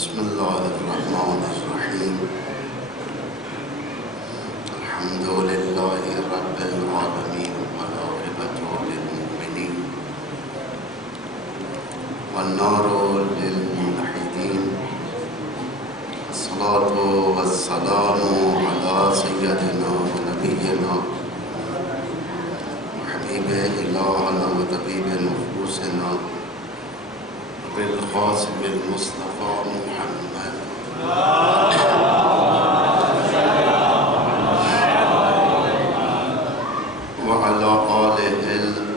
بسم الله الرحمن الرحيم الحمد لله رب العالمين والعاقبة للمؤمنين والنار للموحدين الصلاة والسلام على سيدنا ونبينا وحبيب إلهنا وطبيب نفوسنا بالقاسم المصطفى محمد وعلى آله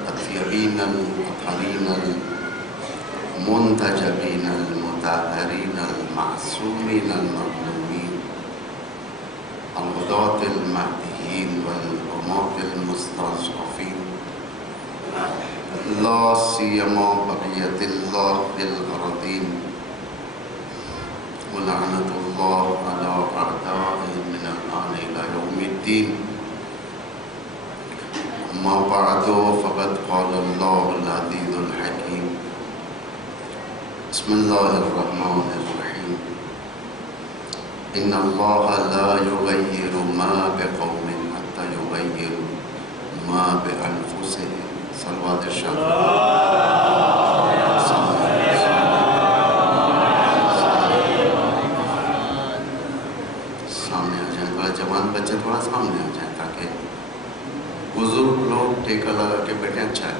الطيبين الطاهرين المنتجبين المطهرين المعصومين المظلومين الهداة المهديين والعلماء المستضعفين لا سيما بقية الله بالأرضين ولعنة الله على أعدائه من الآن إلى يوم الدين. أما بعد فقد قال الله العزيز الحكيم بسم الله الرحمن الرحيم إن الله لا يغير ما بقوم حتى يغيروا ما بأنفسهم. صلوات الشرف سامنے آ جائیں، بڑا جوان بچے تھوڑا سامنے آ جائیں تاکہ بزرگ لوگ ٹیکا لگا کے بیٹھے. اچھا ہے،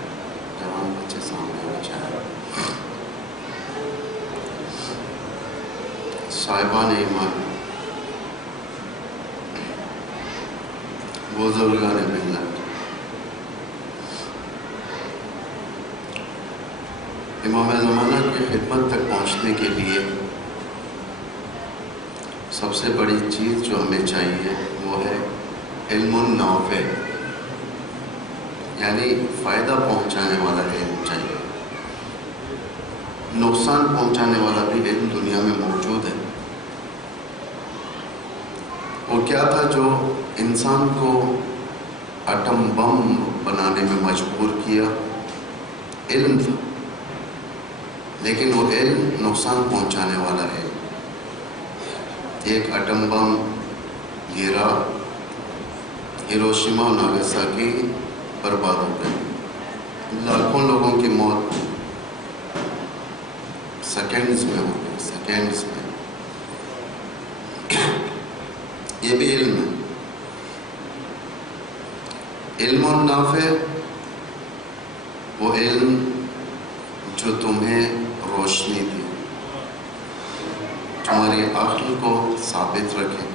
جوان بچے سامنے آ جائیں. صاحبان ایمان، بزرگان ملت، امام زمانہ کی خدمت تک پہنچنے کے لیے سب سے بڑی چیز جو ہمیں چاہیے وہ ہے علم نافع، یعنی فائدہ پہنچانے والا علم چاہیے. نقصان پہنچانے والا بھی علم دنیا میں موجود ہے. وہ کیا تھا جو انسان کو ایٹم بم بنانے میں مجبور کیا؟ علم تھا، لیکن وہ علم نقصان پہنچانے والا ہے. ایک ایٹم بم گرا، ہیروشیما اور ناگاساکی برباد ہو گئے، لاکھوں لوگوں کی موت سیکنڈز میں ہو گئی، سیکنڈز میں. یہ بھی علم ہے. علم النافع وہ علم جو تمہیں روشنی دے، تمہاری عقل کو ثابت رکھے.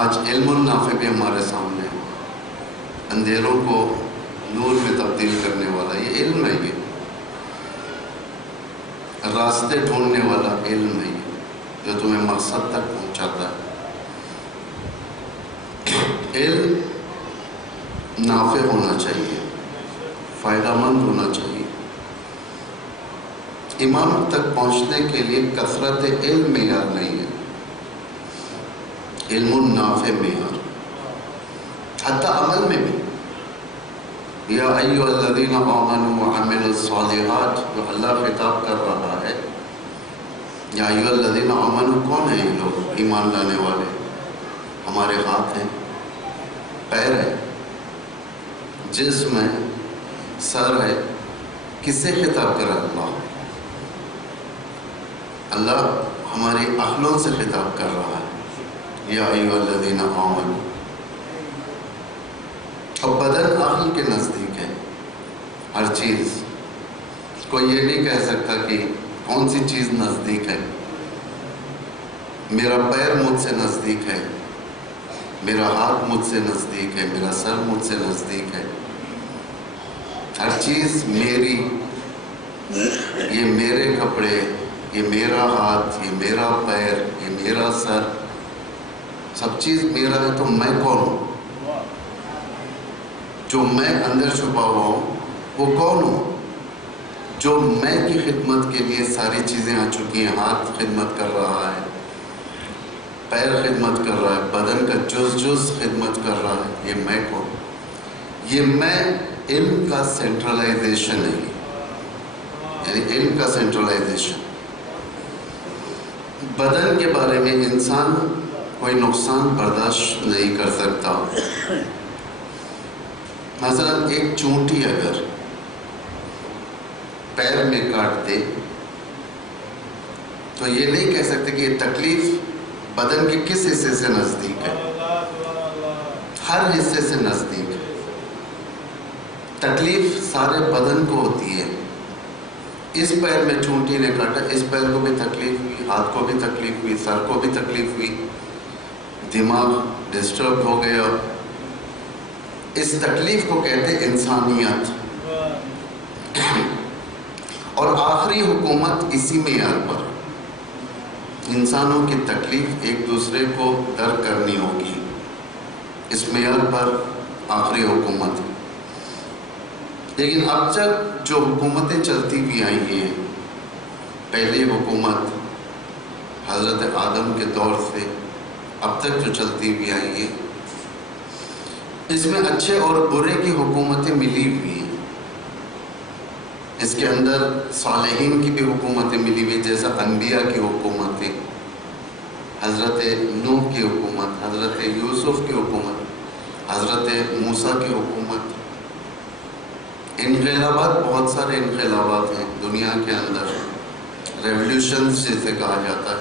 آج علم النافع بھی ہمارے سامنے ہے، اندھیروں کو نور میں تبدیل کرنے والا یہ علم ہے. یہ راستے ڈھونڈنے والا علم ہے یہ، جو تمہیں مقصد تک پہنچاتا ہے. علم نافع ہونا چاہیے، فائدہ مند ہونا چاہیے. امام تک پہنچنے کے لیے کثرت علم معیار نہیں ہے، علم النافع معیار. حتیٰ عمل میں بھی یا ایھا الذین آمنوا وعملوا الصالحات جو اللہ خطاب کر رہا ہے. یا ایھا الذین آمنوا کون ہیں یہ لوگ؟ ایمان لانے والے. ہمارے ہاتھ ہیں، پیر ہے، جسم ہے، سر ہے. کس سے خطاب کر رہا اللہ؟ اللہ ہماری عقلوں سے خطاب کر رہا ہے. یا ایھا الذین آمنوا. اب بدن عقل کے نزدیک ہے ہر چیز. کوئی یہ نہیں کہہ سکتا کہ کون سی چیز نزدیک ہے. میرا پیر مجھ سے نزدیک ہے، میرا ہاتھ مجھ سے نزدیک ہے، میرا سر مجھ سے نزدیک ہے. ہر چیز میری، یہ میرے کپڑے، یہ میرا ہاتھ، یہ میرا پیر، یہ میرا سر، سب چیز میرا ہے. تو میں کون ہوں؟ جو میں اندر چھپا ہوا ہوں وہ کون ہوں؟ جو میں کی خدمت کے لیے ساری چیزیں آ چکی ہیں. ہاتھ خدمت کر رہا ہے، پیر خدمت کر رہا ہے، بدن کا جز جز خدمت کر رہا ہے. یہ میں کون؟ یہ میں علم کا سینٹرلائزیشن ہے، یعنی علم کا سینٹرلائزیشن. بدن کے بارے میں انسان کوئی نقصان برداشت نہیں کر سکتا. مثلا ایک چونٹی اگر پیر میں کاٹ دے تو یہ نہیں کہہ سکتے کہ یہ تکلیف بدن کے کس حصے سے نزدیک ہے. ہر حصے سے نزدیک ہے. تکلیف سارے بدن کو ہوتی ہے. اس پیر میں چونٹی نے کاٹا، اس پیر کو بھی تکلیف ہوئی، ہاتھ کو بھی تکلیف ہوئی، سر کو بھی تکلیف ہوئی، دماغ ڈسٹرب ہو گیا. اس تکلیف کو کہتے انسانیت. اور آخری حکومت اسی معیار پر، انسانوں کی تکلیف ایک دوسرے کو در کرنی ہوگی. اس معیار پر آخری حکومت. لیکن اب تک جو حکومتیں چلتی بھی آئی ہیں، پہلی حکومت حضرت آدم کے دور سے اب تک جو چلتی بھی آئی ہے، اس میں اچھے اور برے کی حکومتیں ملی ہوئی ہیں. اس کے اندر صالحین کی بھی حکومتیں ملی ہوئی، جیسا انبیاء کی حکومتیں، حضرت نوح کی حکومت، حضرت یوسف کی حکومت، حضرت موسیٰ کی حکومت. انقلابات، بہت سارے انقلابات ہیں دنیا کے اندر، ریولیوشنز جسے کہا جاتا ہے.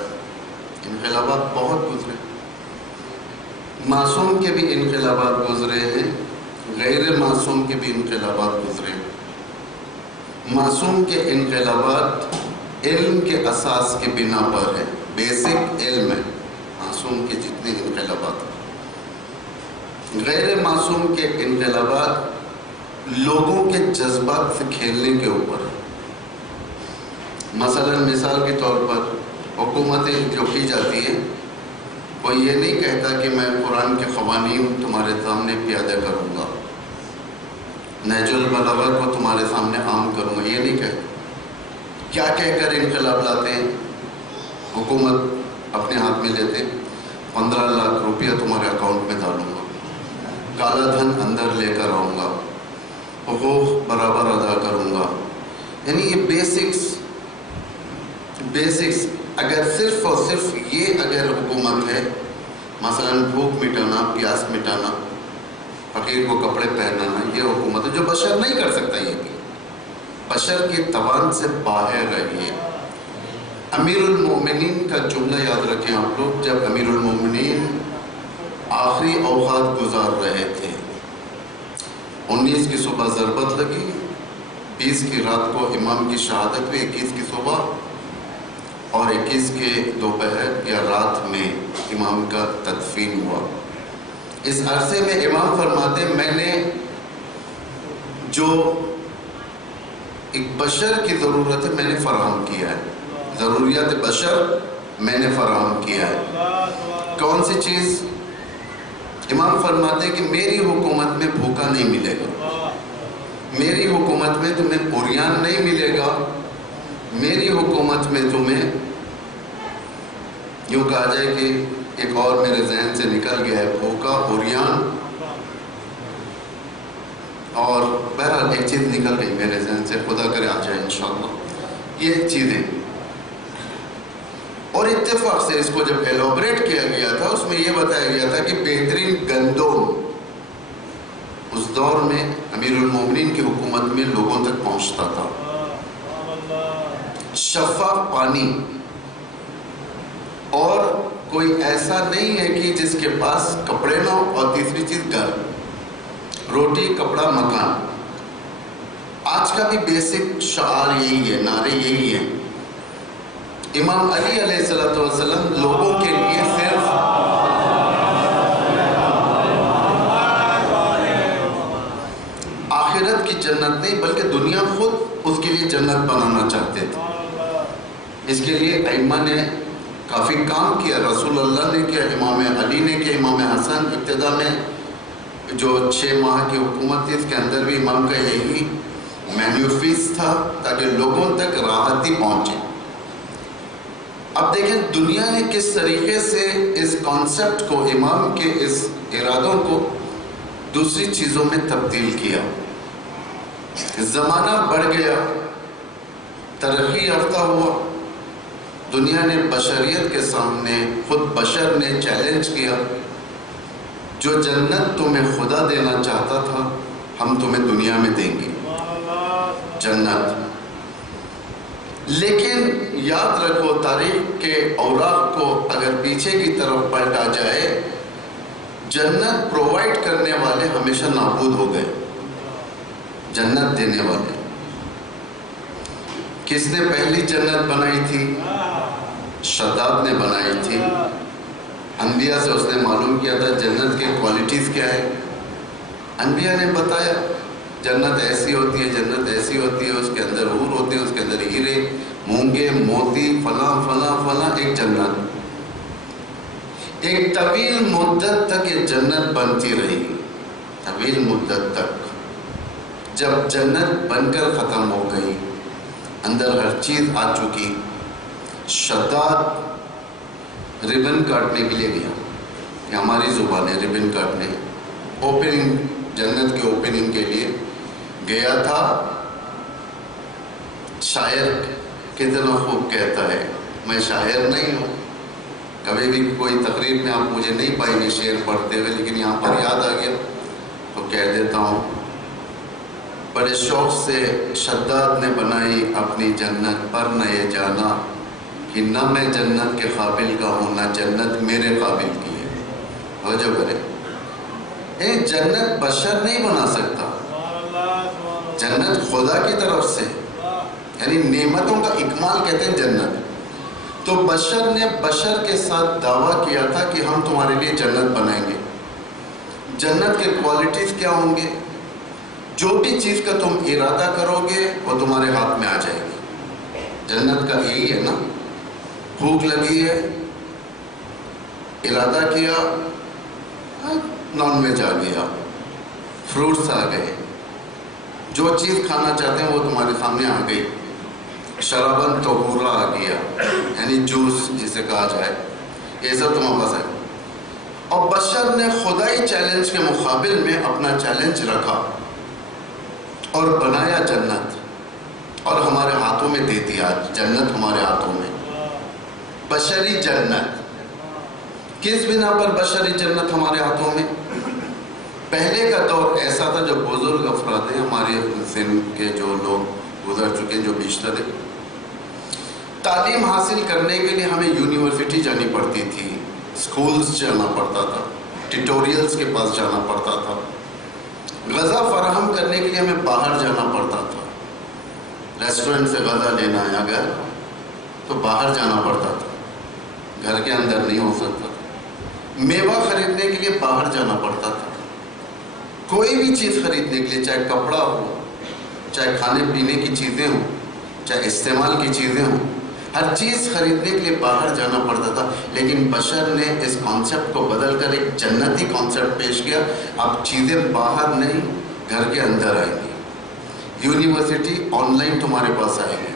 انقلابات بہت گزرے. معصوم کے بھی انقلابات گزرے ہیں، غیر معصوم کے بھی انقلابات گزرے. معصوم کے انقلابات علم کے اساس کی بنا پر ہے، بیسک علم ہے معصوم کے جتنے انقلابات. غیر معصوم کے انقلابات لوگوں کے جذبات سے کھیلنے کے اوپر. مثلا مثال کے طور پر حکومتیں جو کی جاتی ہیں، کوئی یہ نہیں کہتا کہ میں قرآن کے قوانین تمہارے سامنے پیادہ کروں گا، نہج البلاغہ کو تمہارے سامنے عام کروں گا، یہ نہیں کہتا. کیا کہہ کر انقلاب لاتے ہیں؟ حکومت اپنے ہاتھ میں لیتے، 15 لاکھ روپیہ تمہارے اکاؤنٹ میں ڈالوں گا، کالا دھن اندر لے کر آؤں گا، حقوق برابر ادا کروں گا. یعنی یہ بیسکس اگر صرف اور صرف یہ اگر حکومت ہے، مثلا بھوک مٹانا، پیاس مٹانا، فقیر کو کپڑے پہنانا، یہ حکومت ہے جو بشر نہیں کر سکتا. یہ بھی بشر کی توان سے باہر ہے. یہ امیر المومنین کا جملہ یاد رکھیں آپ لوگ. جب امیر المومنین آخری اوقات گزار رہے تھے، 19 کی صبح ضربت لگی، 20 کی رات کو امام کی شہادت ہوئی، 21 کی صبح اور 21 کے دوپہر یا رات میں امام کا تدفین ہوا. اس عرصے میں امام فرماتے میں نے جو ایک بشر کی ضرورت ہے میں نے فراہم کیا ہے، ضروریات بشر میں نے فراہم کیا ہے. کون سی چیز؟ امام فرماتے ہیں کہ میری حکومت میں بھوکا نہیں ملے گا، میری حکومت میں تمہیں عریان نہیں ملے گا، میری حکومت میں تمہیں یوں کہا جائے کہ ایک اور میرے ذہن سے نکل گیا ہے، بھوکا، عریان، اور بہرحال ایک چیز نکل گئی میرے ذہن سے، خدا کرے آ جائے انشاءاللہ. یہ چیزیں اور اتفاق سے اس کو جب ایلوبریٹ کیا گیا تھا، اس میں یہ بتایا گیا تھا کہ بہترین گندم اس دور میں امیر المومنین کی حکومت میں لوگوں تک پہنچتا تھا. شفاف پانی، اور کوئی ایسا نہیں ہے کہ جس کے پاس کپڑے نہ ہو، اور تیسری چیز گھر، روٹی، کپڑا، مکان. آج کا بھی بیسک شعار یہی ہے، نعرے یہی ہیں. امام علی علیہ السلام لوگوں کے لیے صرف آخرت کی جنت نہیں بلکہ دنیا خود اس کے لیے جنت بنانا چاہتے تھے. اس کے لیے ائمہ نے کافی کام کیا، رسول اللہ نے کیا، امام علی نے کیا، امام حسن. ابتدا میں جو 6 ماہ کی حکومت تھی، اس کے اندر بھی امام کا یہی مینیفیسٹو تھا تاکہ لوگوں تک راحتی پہنچے. اب دیکھیں دنیا نے کس طریقے سے اس کانسیپٹ کو، امام کے اس ارادوں کو دوسری چیزوں میں تبدیل کیا. زمانہ بڑھ گیا، ترقی یافتہ ہوا، دنیا نے بشریت کے سامنے خود بشر نے چیلنج کیا، جو جنت تمہیں خدا دینا چاہتا تھا ہم تمہیں دنیا میں دیں گے جنت۔ لیکن یاد رکھو، تاریخ کے اوراق کو اگر پیچھے کی طرف پلٹا جائے، جنت پرووائڈ کرنے والے ہمیشہ نابود ہو گئے۔ جنت دینے والے کس نے پہلی جنت بنائی تھی؟ شداد نے بنائی تھی۔ انبیاء سے اس نے معلوم کیا تھا جنت کے کوالٹیز کیا ہے۔ انبیاء نے بتایا جنت ایسی ہوتی ہے، جنت ایسی ہوتی ہے، اس کے اندر حور ہوتے ہیں، اس کے اندر ہیرے، مونگے، موتی، فلاں فلاں فلاں۔ ایک جنت، ایک طویل مدت تک یہ جنت بنتی رہی، طویل مدت تک۔ جب جنت بن کر ختم ہو گئی، اندر ہر چیز آ چکی، شداد ربن کاٹنے کے لیے گیا، یہ ہماری زبان ہے، ربن کاٹنے، اوپننگ، جنت کے اوپننگ کے لیے گیا تھا۔ شاعر کتنا خوب کہتا ہے، میں شاعر نہیں ہوں، کبھی بھی کوئی تقریب میں آپ مجھے نہیں پائیں گے شعر پڑھتے ہوئے، لیکن یہاں پر یاد آ گیا تو کہہ دیتا ہوں۔ بڑے شوق سے شداد نے بنائی اپنی جنت، پر نہ یہ جانا کہ نہ میں جنت کے قابل کا ہوں، نہ جنت میرے قابل کی ہے۔ ہو جو کرے، جنت بشر نہیں بنا سکتا، جنت خدا کی طرف سے، یعنی نعمتوں کا اکمال کہتے ہیں جنت۔ تو بشر نے بشر کے ساتھ دعویٰ کیا تھا کہ ہم تمہارے لیے جنت بنائیں گے۔ جنت کے کوالٹیز کیا ہوں گے؟ جو بھی چیز کا تم ارادہ کرو گے وہ تمہارے ہاتھ میں آ جائے گی۔ جنت کا یہی ہے نا، بھوک لگی ہے، ارادہ کیا، نان ویج آ گیا، فروٹس آ گئے، جو چیز کھانا چاہتے ہیں وہ تمہارے سامنے آ گئی۔ شرابن طہورا آ گیا، یعنی جوس جسے کہا جائے، یہ سب تمہارے پاس ہے۔ اور بشر نے خدائی چیلنج کے مقابل میں اپنا چیلنج رکھا اور بنایا جنت، اور ہمارے ہاتھوں میں دے دیا جنت، ہمارے ہاتھوں میں بشری جنت۔ کس بنا پر بشری جنت ہمارے ہاتھوں میں؟ پہلے کا دور ایسا تھا، جو بزرگ افراد ہیں ہمارے سندھ کے، جو لوگ گزر چکے ہیں، جو بیشتر ہیں، تعلیم حاصل کرنے کے لیے ہمیں یونیورسٹی جانی پڑتی تھی، اسکولز جانا پڑتا تھا، ٹیٹوریلز کے پاس جانا پڑتا تھا، غذا فراہم کرنے کے لیے ہمیں باہر جانا پڑتا تھا، ریسٹورنٹ سے غذا لینا ہے اگر تو باہر جانا پڑتا تھا، گھر کے اندر نہیں ہو سکتا تھا۔ میوہ خریدنے کے لیے باہر جانا پڑتا تھا، کوئی بھی چیز خریدنے کے لیے، چاہے کپڑا ہو، چاہے کھانے پینے کی چیزیں ہوں، چاہے استعمال کی چیزیں ہوں، ہر چیز خریدنے کے لیے باہر جانا پڑتا تھا۔ لیکن بشر نے اس کانسیپٹ کو بدل کر ایک جنتی کانسیپٹ پیش کیا، اب چیزیں باہر نہیں گھر کے اندر آئیں گی، یونیورسٹی آن لائن تمہارے پاس آئے گی،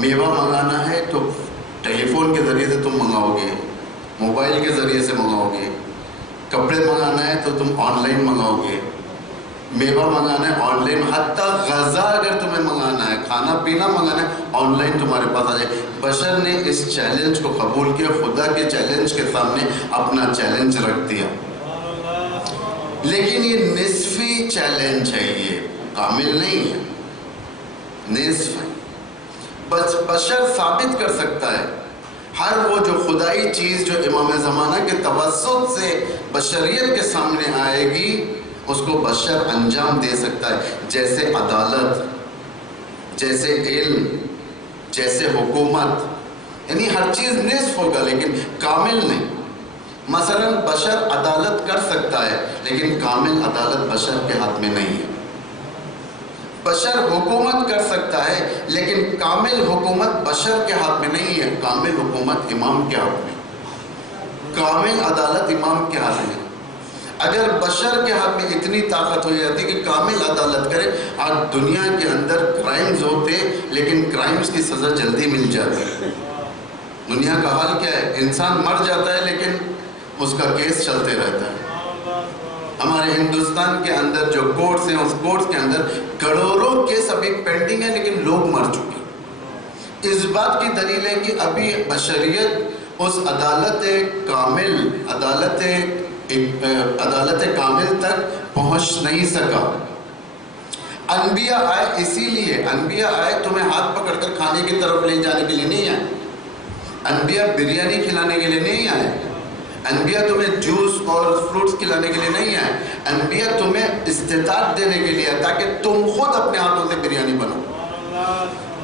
میوہ منگانا ہے تو ٹیلی فون کے ذریعے سے تم منگاؤ گے، موبائل کے ذریعے سے منگاؤ گے، کپڑے منگانا ہے تو تم آن لائن منگاؤ گے، میوہ منگانا ہے آن لائن، حتیٰ غذا اگر تمہیں منگانا ہے، کھانا پینا منگانا ہے، آن لائن تمہارے پاس آ جائے۔ بشر نے اس چیلنج کو قبول کیا، خدا کے چیلنج کے سامنے اپنا چیلنج رکھ دیا۔ لیکن یہ نصفی چیلنج ہے، یہ کامل نہیں ہے، نصف ہے۔ بس بشر ثابت کر سکتا ہے، ہر وہ جو خدائی چیز جو امام زمانہ کے توسط سے بشریت کے سامنے آئے گی، اس کو بشر انجام دے سکتا ہے، جیسے عدالت، جیسے علم، جیسے حکومت، یعنی ہر چیز نصف ہوگا لیکن کامل نہیں۔ مثلا بشر عدالت کر سکتا ہے لیکن کامل عدالت بشر کے ہاتھ میں نہیں ہے۔ بشر حکومت کر سکتا ہے لیکن کامل حکومت بشر کے ہاتھ میں نہیں ہے، کامل حکومت امام کے ہاتھ میں، کامل عدالت امام کے ہاتھ میں۔ اگر بشر کے ہاتھ میں اتنی طاقت ہو جاتی کہ کامل عدالت کرے، آج دنیا کے اندر کرائمز ہوتے لیکن کرائمز کی سزا جلدی مل جاتی۔ دنیا کا حال کیا ہے؟ انسان مر جاتا ہے لیکن اس کا کیس چلتے رہتا ہے۔ ہمارے ہندوستان کے اندر جو کورٹس ہیں، اس کورٹس کے اندر کروڑوں کیس ابھی پینڈنگ ہیں لیکن لوگ مر چکے، اس بات کی دلیل ہے کہ ابھی بشریت اس عدالت کامل تک پہنچ نہیں سکا. انبیاء آئے اسی لیے، انبیاء آئے تمہیں ہاتھ پکڑ کر کھانے کی طرف لے جانے کے لیے نہیں آئے. انبیاء بریانی کھلانے کے لیے نہیں آئے. انبیاء تمہیں جوس اور فروٹس کھلانے کے لیے نہیں آئے. انبیاء تمہیں استطاعت دینے کے لیے تاکہ تم خود اپنے ہاتھوں سے بریانی بنو،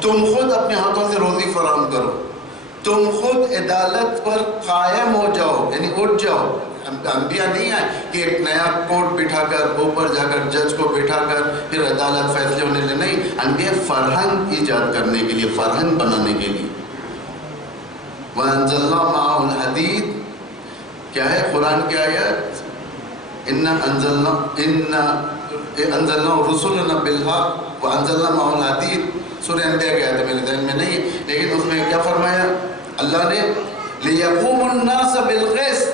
تم خود اپنے ہاتھوں سے روزی فراہم کرو، تم خود عدالت پر قائم ہو جاؤ، یعنی اٹھ جاؤ. انبیاء نہیں آئے کہ ایک نیا کوٹ بٹھا کر اوپر جا کر جج کو بٹھا کر پھر عدالت فیصلے ہونے لے. نہیں، انبیاء فرہنگ ایجاد کرنے کے لیے، فرہنگ بنانے کے لیے. وَأَنزَلْنَا مَعَهُ الْحَدِيدَ کیا ہے قرآن کی آیت؟ أَنزَلْنَا رُسُلَنَا بِالْحَقِّ وَأَنزَلْنَا مَعَهُ الْحَدِيدَ. سورہ انبیاء کی آیت ہے، میرے ذہن میں نہیں، لیکن اس میں کیا فرمایا اللہ نے؟ لِيَقُومُ النَّاسَ بِالْقِسْطِ،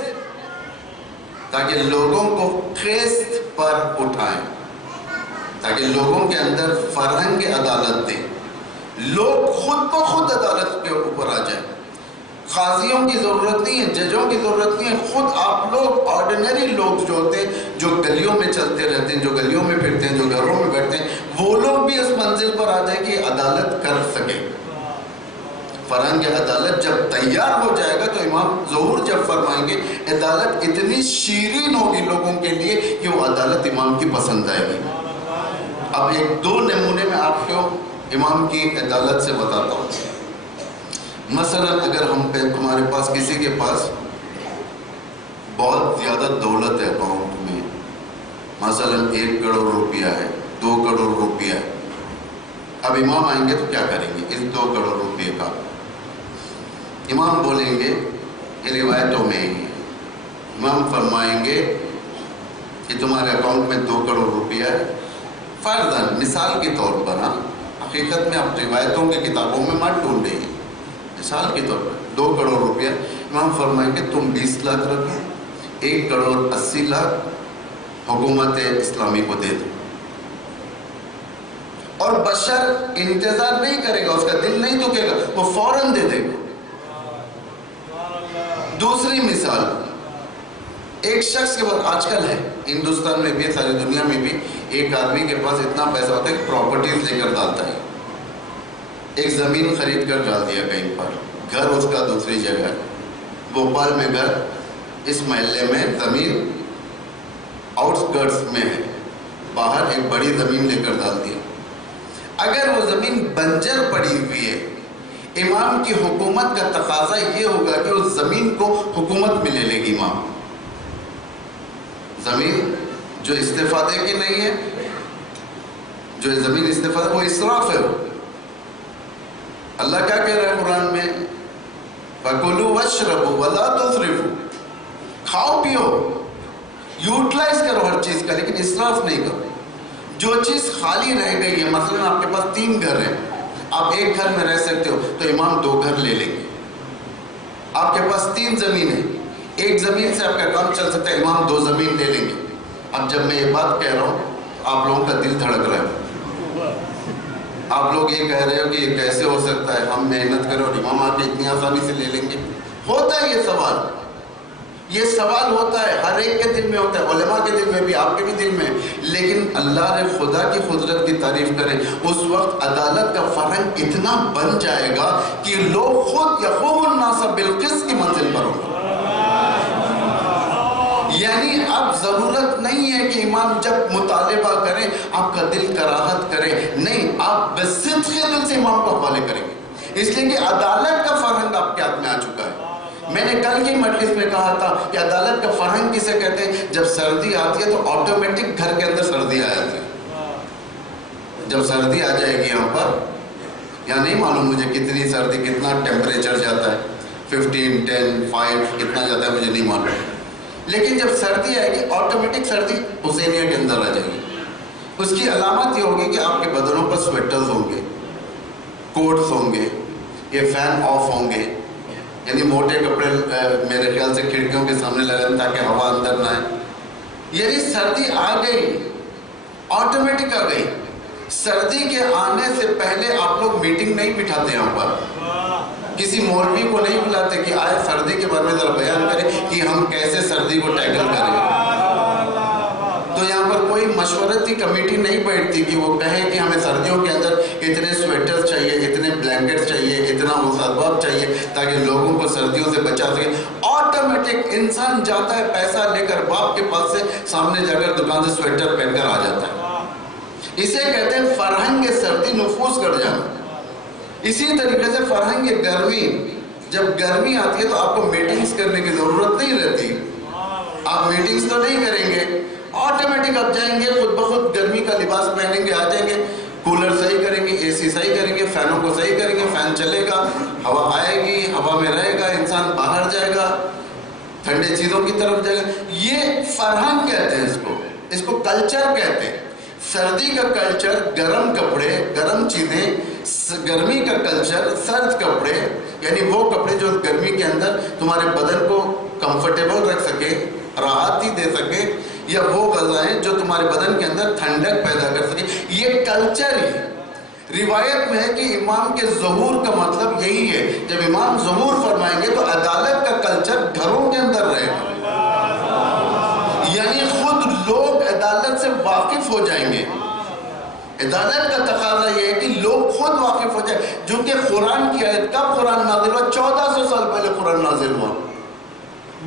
تاکہ لوگوں کو قسط پر اٹھائیں، تاکہ لوگوں کے اندر فرہنگ عدالت دیں، لوگ خود بخود عدالت کے اوپر آ جائیں. قاضیوں کی ضرورت نہیں ہے، ججوں کی ضرورت نہیں ہے. خود آپ لوگ آرڈینری لوگ جو ہوتے ہیں، جو گلیوں میں چلتے رہتے ہیں، جو گلیوں میں پھرتے ہیں، جو گھروں میں بیٹھتے ہیں، وہ لوگ بھی اس منزل پر آ جائیں کہ عدالت کر سکے. فرہنگ عدالت جب تیار ہو جائے گا تو امام ظہور جب فرمائیں گے عدالت اتنی شیرین ہوگی لوگوں کے لیے کہ وہ عدالت امام کی پسند آئے گی. اب ایک دو نمونے میں آپ کو امام کی عدالت سے بتاتا ہوں. مثلا اگر ہمارے پاس کسی کے پاس بہت زیادہ دولت ہے اکاؤنٹ میں، مثلا 1 کروڑ روپیہ ہے، 2 کروڑ روپیہ ہے. اب امام آئیں گے تو کیا کریں گے اس 2 کروڑ روپیے کا؟ امام بولیں گے، یہ روایتوں میں ہی ہے، امام فرمائیں گے کہ تمہارے اکاؤنٹ میں 2 کروڑ روپیہ ہے. فرضاً مثال کے طور پر، حقیقت میں آپ روایتوں کی کتابوں میں مت ڈھونڈیں گے، مثال کے طور پر 2 کروڑ روپیہ. امام فرمائیں گے تم 20 لاکھ رکھو، 1 کروڑ 80 لاکھ حکومت اسلامی کو دے دو. اور بشر انتظار نہیں کرے گا، اس کا دل نہیں دکھے گا، وہ فوراً دے دے گا. دوسری مثال، ایک شخص کے پاس آج کل ہے ہندوستان میں بھی، ساری دنیا میں بھی، ایک آدمی کے پاس اتنا پیسہ ہوتا ہے کہ پراپرٹیز لے کر ڈالتا ہے. ایک زمین خرید کر ڈال دیا کہیں پر، گھر اس کا دوسری جگہ ہے، بھوپال میں گھر، اس محلے میں زمین آؤٹسکرٹس میں ہے، باہر ایک بڑی زمین لے کر ڈال دیا. اگر وہ زمین بنجر پڑی ہوئی ہے، امام کی حکومت کا تقاضا یہ ہوگا کہ اس زمین کو حکومت میں لے لے گی. امام زمین جو استفادے کی نہیں ہے، جو زمین استفادہ، وہ اسراف ہے. اللہ کیا کہہ رہا ہے قرآن میں؟ فَكُلُوا وَاشْرَبُوا وَلَا تُسْرِفُوا، کھاؤ پیو، یوٹیلائز کرو ہر چیز کا، لیکن اسراف نہیں کرو. جو چیز خالی رہ گئی ہے، مثلا آپ کے پاس 3 گھر ہیں، آپ ایک گھر میں رہ سکتے ہو تو امام 2 گھر لے لیں گے. آپ کے پاس 3 زمین ہے، ایک زمین سے آپ کا کام چل سکتا ہے، امام 2 زمین لے لیں گے. اب جب میں یہ بات کہہ رہا ہوں آپ لوگوں کا دل دھڑک رہا ہے، آپ لوگ یہ کہہ رہے ہو کہ یہ کیسے ہو سکتا ہے، ہم محنت کریں اور امام آ کے اتنی آسانی سے لے لیں گے. ہوتا ہے یہ سوال، یہ سوال ہوتا ہے، ہر ایک کے دل میں ہوتا ہے، علماء کے دل میں بھی، آپ کے بھی دل میں. لیکن اللہ نے خدا کی قدرت کی تعریف کرے، اس وقت عدالت کا فرہنگ اتنا بن جائے گا کہ لوگ خود یقوم الناس بالقسط کی منزل پر ہوں. یعنی اب ضرورت نہیں ہے کہ امام جب مطالبہ کریں آپ کا دل کراہت کرے، نہیں، آپ بصدق دل سے امام کو حوالے کریں گے، اس لیے کہ عدالت کا فرہنگ آپ کے ہاتھ میں آ چکا ہے. میں نے کل کی مجلس میں کہا تھا کہ عدالت کا فرہنگ کسے کہتے ہیں؟ جب سردی آتی ہے تو آٹومیٹک گھر کے اندر سردی آ جاتی ہے. جب سردی آ جائے گی یہاں پر، یا نہیں معلوم مجھے کتنی سردی، کتنا ٹیمپریچر جاتا ہے، 15, 10, 5 کتنا جاتا ہے مجھے نہیں معلوم، لیکن جب سردی آئے گی آٹومیٹک سردی اس ایریا کے اندر آ جائے گی. اس کی علامت یہ ہوگی کہ آپ کے بدنوں پر سویٹرز ہوں گے، کوٹس ہوں گے، یہ فین آف ہوں گے، یعنی موٹے کپڑے میرے خیال سے کھڑکیوں کے سامنے لگائیں تاکہ ہوا اندر نہ آئے. یعنی سردی آ گئی، آٹومیٹک آ گئی. سردی کے آنے سے پہلے آپ لوگ میٹنگ نہیں بٹھاتے یہاں پر، کسی مولوی کو نہیں بلاتے کہ آئے سردی کے بارے میں ذرا بیان کریں کہ ہم کیسے سردی کو ٹیکل کریں. تو یہاں پر کوئی مشورتی کمیٹی نہیں بیٹھتی کہ وہ کہیں کہ ہمیں سردیوں کے اندر اتنے سویٹر چاہیے، اتنے بلینکٹ چاہیے، اتنا اسباب چاہیے تاکہ لوگوں کو سردیوں سے بچا سکے. آٹومیٹک انسان جاتا ہے پیسہ لے کر باپ کے پاس سے، سامنے جا کر دکان سے سویٹر پہن کر آ جاتا ہے. اسے کہتے ہیں فرہنگ سردی، نفوذ کر جانا. اسی طریقے سے فرہنگ گرمی، جب گرمی آتی ہے تو آپ کو میٹنگز کرنے کی ضرورت نہیں رہتی. آپ میٹنگز تو نہیں کریں گے، آٹومیٹک آپ جائیں گے خود بخود گرمی کا لباس پہنیں گے، آ جائیں گے، کولر صحیح کریں گے، اے سی صحیح کریں گے، فینوں کو صحیح کریں گے، فین چلے گا، ہوا آئے گی، ہوا میں رہے گا، انسان باہر جائے گا، ٹھنڈے چیزوں کی طرف جائے گا. یہ فرہنگ کہتے ہیں اس کو کلچر کہتے ہیں. سردی کا کلچر گرم کپڑے، گرم چیزیں، گرمی کا کلچر سرد کپڑے، یعنی وہ کپڑے جو گرمی کے اندر تمہارے بدن کو کمفرٹیبل رکھ سکے، راحتی دے سکے، یا وہ غذائیں جو تمہارے بدن کے اندر ٹھنڈک پیدا کر سکے. یہ کلچر ہی روایت میں ہے کہ امام کے ظہور کا مطلب یہی ہے. جب امام ظہور فرمائیں گے تو عدالت کا کلچر گھروں کے اندر رہے گا، یعنی خود لوگ عدالت سے واقف ہو جائیں گے. عدالت کا تقاضا یہ ہے کہ لوگ خود واقف ہو جائیں. جو کہ قرآن کی آیت، کب قرآن نازل ہوا؟ 1400 سال پہلے قرآن نازل ہوا.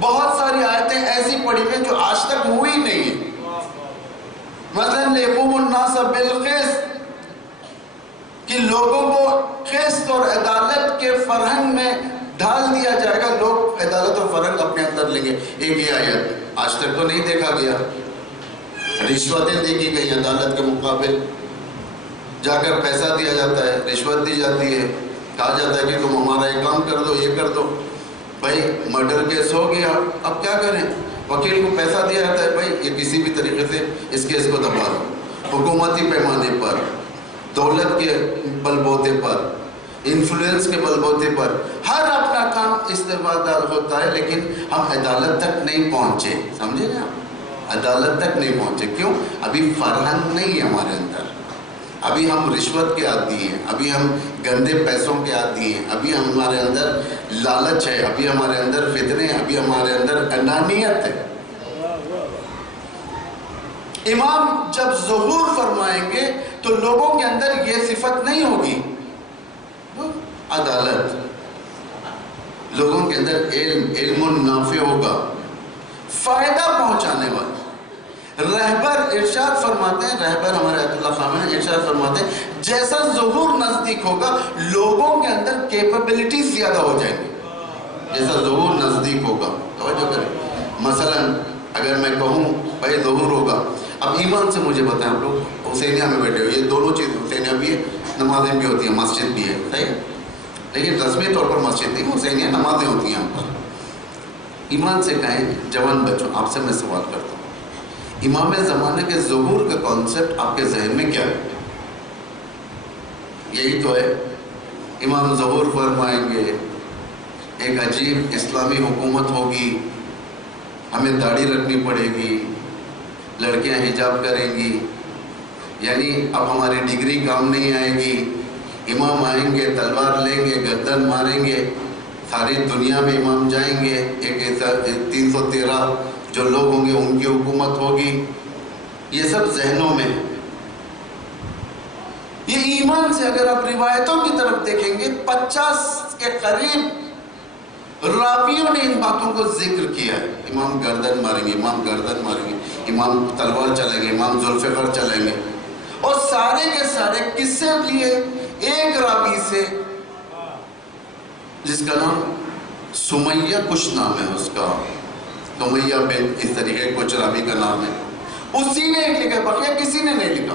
بہت ساری آیتیں ایسی پڑھی ہیں جو آج تک ہوئی نہیں ہیں. مثلا لیقوم الناس بالقسط، کہ لوگوں کو قسط اور عدالت کے فرہنگ میں ڈھال دیا جائے گا. لوگ عدالت اور فرہنگ اپنے اندر لیں گے. ایک یہ آیت آج تک تو نہیں دیکھا گیا. رشوتیں دیکھی گئی عدالت کے مقابل، جا کر پیسہ دیا جاتا ہے، رشوت دی جاتی ہے، کہا جاتا ہے کہ تم ہمارا یہ کام کر دو، یہ کر دو. بھائی مرڈر کیس ہو گیا، اب کیا کریں؟ وکیل کو پیسہ دیا جاتا ہے، بھائی یہ کسی بھی طریقے سے اس کیس کو دبا دو. حکومتی پیمانے پر، دولت کے بل بوتے پر، انفلوئنس کے بل بوتے پر ہر اپنا کام استعمال ہوتا ہے، لیکن ہم عدالت تک نہیں پہنچے. سمجھے نا؟ عدالت تک نہیں پہنچے. کیوں؟ ابھی فرہنگ نہیں ہے ہمارے اندر. ابھی ہم رشوت کے عادی ہیں، ابھی ہم گندے پیسوں کے عادی ہیں، ابھی ہمارے اندر لالچ ہے، ابھی ہمارے اندر فتنے ہیں، ابھی ہمارے اندر انانیت ہے. امام جب ظہور فرمائیں گے تو لوگوں کے اندر یہ صفت نہیں ہوگی. عدالت، لوگوں کے اندر علم نافع ہوگا، فائدہ پہنچانے والا. رہبر ارشاد فرماتے ہیں، رہبر ہمارے آیت اللہ خامنہ ارشاد فرماتے ہیں جیسا ظہور نزدیک ہوگا لوگوں کے اندر کیپیبلٹی زیادہ ہو جائیں گی. جیسا ظہور نزدیک ہوگا، توجہ کریں. مثلا اگر میں کہوں بھائی ظہور ہوگا، اب ایمان سے مجھے بتائیں، آپ لوگ حسینیہ میں بیٹھے ہو، یہ دونوں چیز، حسینیہ بھی ہے، نمازیں بھی ہوتی ہیں، مسجد بھی ہے، صحیح، لیکن رسمی طور پر مسجد نہیں، حسینیہ نمازیں ہوتی ہیں یہاں پر. ایمان سے کہیں جوان بچوں، آپ سے میں سوال کرتا ہوں، امام زمانے کے ظہور کا کانسیپٹ آپ کے ذہن میں کیا ہے؟ یہی تو ہے، امام ظہور فرمائیں گے، ایک عجیب اسلامی حکومت ہوگی، ہمیں داڑھی رکھنی پڑے گی، لڑکیاں حجاب کریں گی، یعنی اب ہماری ڈگری کام نہیں آئے گی. امام آئیں گے، تلوار لیں گے، گردن ماریں گے، ساری دنیا میں امام جائیں گے، ایک 313 جو لوگ ہوں گے ان کی حکومت ہوگی. یہ سب ذہنوں میں. یہ ایمان سے اگر آپ روایتوں کی طرف دیکھیں گے 50 کے قریب راویوں نے ان باتوں کو ذکر کیا ہے. امام گردن ماریں گے، امام گردن ماریں گے، امام تلوار چلیں گے، امام ذوالفقار چلیں گے، اور سارے کے سارے کس سے لیے؟ ایک راوی سے جس کا نام سمیہ کچھ نام ہے، اس کا سمیہ بن اس طریقے کچھ راوی کا نام ہے، اسی نے لکھا، بقیہ کسی نے نہیں لکھا.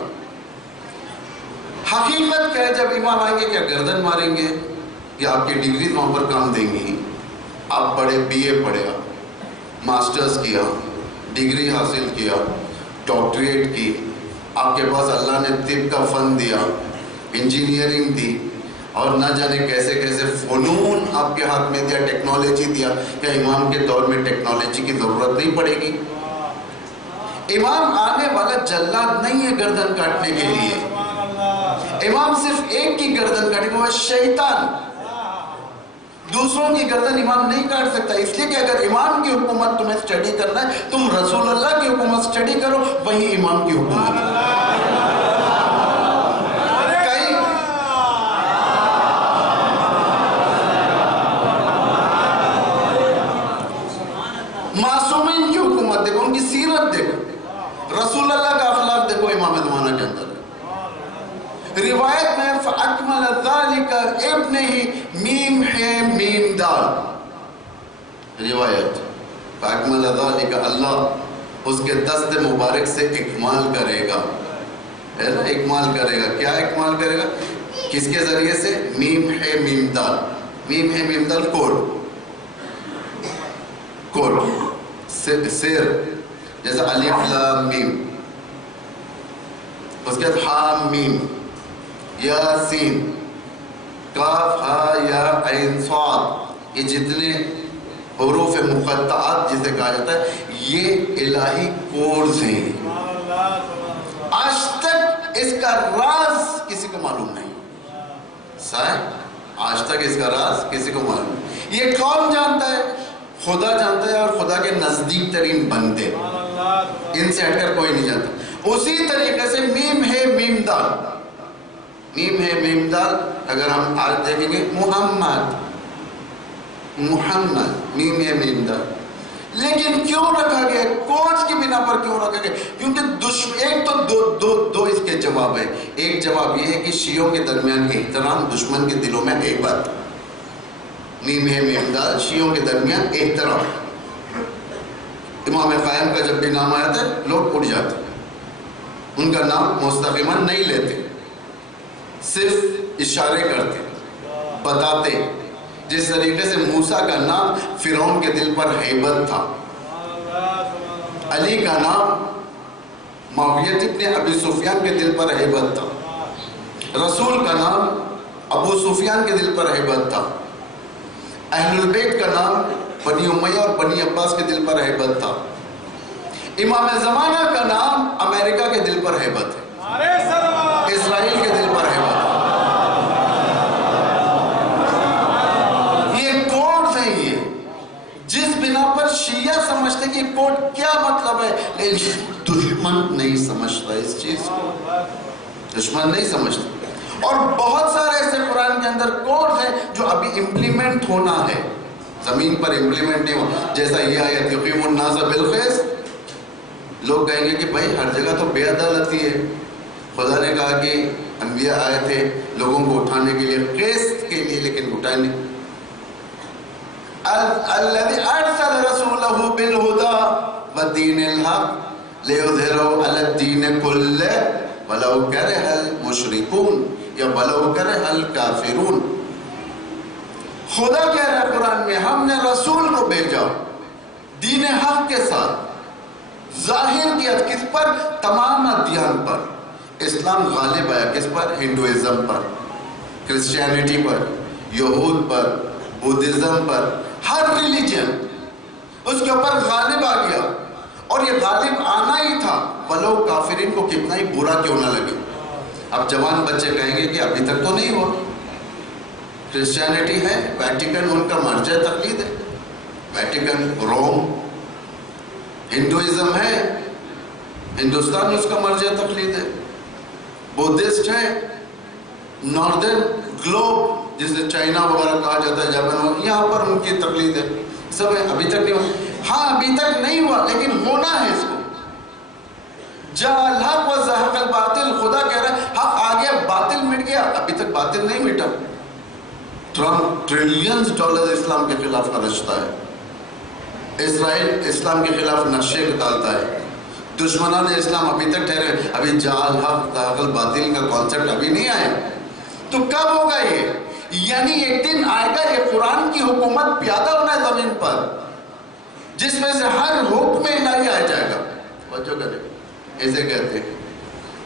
حقیقت کیا ہے؟ جب امام آئیں گے کیا گردن ماریں گے یا آپ کی ڈگریز وہاں پر کام دیں گی؟ آپ پڑھے، بی اے پڑھے، ماسٹرز کیا، ڈگری حاصل کیا، ڈاکٹریٹ کی، آپ کے پاس اللہ نے طب کا فن دیا، انجینئرنگ دی، اور نہ جانے کیسے کیسے فنون آپ کے ہاتھ میں دیا، ٹیکنالوجی دیا. کیا امام کے دور میں ٹیکنالوجی کی ضرورت نہیں پڑے گی؟ امام آنے والا جلاد نہیں ہے گردن کاٹنے کے لیے. امام صرف ایک کی گردن کاٹے گا، وہ شیطان. دوسروں کی گردن امام نہیں کاٹ سکتا، اس لیے کہ اگر امام کی حکومت تمہیں اسٹڈی کرنا ہے، تم رسول اللہ کی حکومت اسٹڈی کرو، وہی امام کی حکومت ہے۔ معصومین کی حکومت دیکھو، ان کی سیرت دیکھو، رسول اللہ کا اخلاق دیکھو امام زمانہ کے اندر۔ روایت میں فَأَكْمَلَ ذَلِكَ ابن ہی میم ہے میم دال، روایت فَأَكْمَلَ ذَلِكَ، اللہ اس کے دست مبارک سے اکمال کرے گا، اکمال کرے گا۔ کیا اکمال کرے گا؟ کس کے ذریعے سے؟ میم ہے میم دال، میم ہے میم دال کوڈ، کوڈ سیر، جیسا الف لام میم، اس کے بعد ہا میم یا سین کاف ہا یا عین صاد، یہ جتنے حروف مقطعات جسے کہا جاتا ہے، یہ الہی کوڈز ہیں۔ آج تک اس کا راز کسی کو معلوم نہیں، آج تک اس کا راز کسی کو معلوم نہیں۔ یہ کون جانتا ہے؟ خدا جانتا ہے، اور خدا کے نزدیک ترین بندے، ان سے ہٹ کر کوئی نہیں جانتا۔ اسی طریقے سے میم ہے میم دال، میم ہے میم دال، اگر ہم آج دیکھیں گے محمد، محمد، میم ہے میم دال، لیکن کیوں رکھا گیا؟ کوڈز کی بنا پر کیوں رکھا گیا؟ کیونکہ ایک تو دو اس کے جواب ہے۔ ایک جواب یہ ہے کہ شیعوں کے درمیان احترام، دشمن کے دلوں میں ہیبت، میم ہے میم دال، شیعوں کے درمیان احترام۔ امام قائم کا جب بھی نام آیا ہے لوگ اٹھ جاتے، ان کا نام مستقیماً نہیں لیتے، صرف اشارے کرتے، بتاتے۔ جس طریقے سے موسیٰ کا نام فرعون کے دل پر ہیبت تھا، علی کا نام معاویہ ابن ابی سفیان کے دل پر ہیبت تھا، رسول کا نام ابو سفیان کے دل پر ہیبت تھا، اہل البیت کا نام بنی امیہ اور بنی عباس کے دل پر ہیبت تھا، امام زمانہ کا نام امریکہ کے دل پر ہیبت ہے، اسرائیل کے دل پر ہیبت ہے۔ یہ کوڈز ہیں، یہ جس بنا پر شیعہ سمجھتے کہ کوڈ کیا مطلب ہے، لیکن دشمن نہیں سمجھتا اس چیز کو، دشمن نہیں سمجھتا۔ اور بہت سارے ایسے قرآن کے اندر کوڈز ہیں جو ابھی امپلیمنٹ ہونا ہے، زمین پر امپلیمنٹ نہیں ہوا۔ جیسا یہ آیت یقیم الناس بالقسط، لوگ کہیں گے کہ بھائی ہر جگہ تو بے عدالتی ہے، خدا نے کہا کہ انبیاء آئے تھے لوگوں کو اٹھانے کے لیے، قسط کے لیے، لیکن اٹھائے نہیں۔ الذي ارسل رسوله بالهدى والدين الحق ليظهره على الدين كله ولو كره المشركون یا ولو كره الكافرون۔ خدا کہہ رہا ہے قرآن میں، ہم نے رسول کو بھیجا دین حق کے ساتھ، ظاہر کیا کس پر؟ تمام ادیان پر۔ اسلام غالب آیا کس پر؟ ہندوازم پر، کرسچینٹی پر، یہود پر، بدھزم پر، ہر ریلیجن اس کے اوپر غالب آ گیا، اور یہ غالب آنا ہی تھا، ولو کافرین کو کتنا ہی برا کیوں نہ لگے۔ اب جوان بچے کہیں گے کہ ابھی تک تو نہیں ہوا، کرسچینٹی ہے، ویٹیکن ان کا مرجع تقلید ہے، ویٹیکن روم، ہندوازم ہے، ہندوستان اس کا مرجع تقلید ہے، بدھسٹ ہے، ناردرن گلوب جسے چائنا وغیرہ کہا جاتا ہے، جاپان، یہاں پر ان کی تقلید ہے، سب ہے۔ ابھی تک نہیں ہوا، ہاں ابھی تک نہیں ہوا، لیکن ہونا ہے اس کو۔ جاء الحق وزهق الباطل، خدا کہہ رہا ہے حق آ گیا، باطل مٹ گیا، ابھی تک باطل نہیں مٹا۔ ٹرمپ ٹریلینز ڈالر اسلام کے خلاف خرچتا ہے، اسرائیل اسلام کے خلاف نقشے ڈالتا ہے، دشمنان اسلام ابھی تک ٹھہرے، ابھی جاء الحق وزهق الباطل کا کانسیپٹ ابھی نہیں آیا۔ تو کب ہوگا یہ؟ یعنی ایک دن آئے گا یہ قرآن کی حکومت پیادہ ہونا ہے زمین پر، جس میں سے ہر حکم الہی آ جائے گا۔ توجہ کریں، ایسے کہتے ہیں،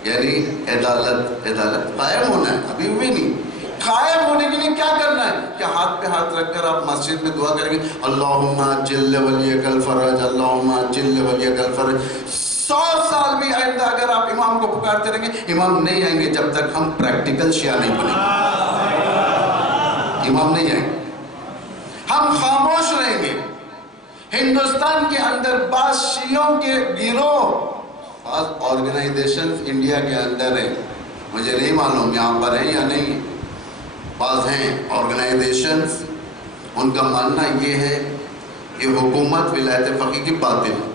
یعنی عدالت قائم ہونا ہے، ابھی ہوئی نہیں۔ قائم ہونے کے لیے کیا کرنا ہے؟ کہ ہاتھ پہ ہاتھ رکھ کر آپ مسجد میں دعا کریں گے، اللہم عجل ولیک الفرج، اللہم عجل ولیک الفرج۔ 100 سال بھی آئندہ اگر آپ امام کو پکارتے رہیں گے، امام نہیں آئیں گے جب تک ہم پریکٹیکل شیعہ نہیں بنیں گے، امام نہیں آئیں گے۔ ہم خاموش رہیں گے. ہندوستان کے اندر بعض شیعوں کے گروہ، بعض آرگنائزیشن انڈیا کے اندر ہیں، مجھے نہیں معلوم یہاں پر ہیں یا نہیں، بعض ہیں آرگنائزیشنز، ان کا ماننا یہ ہے کہ حکومت ولایت فقیہ کی باطل ہے.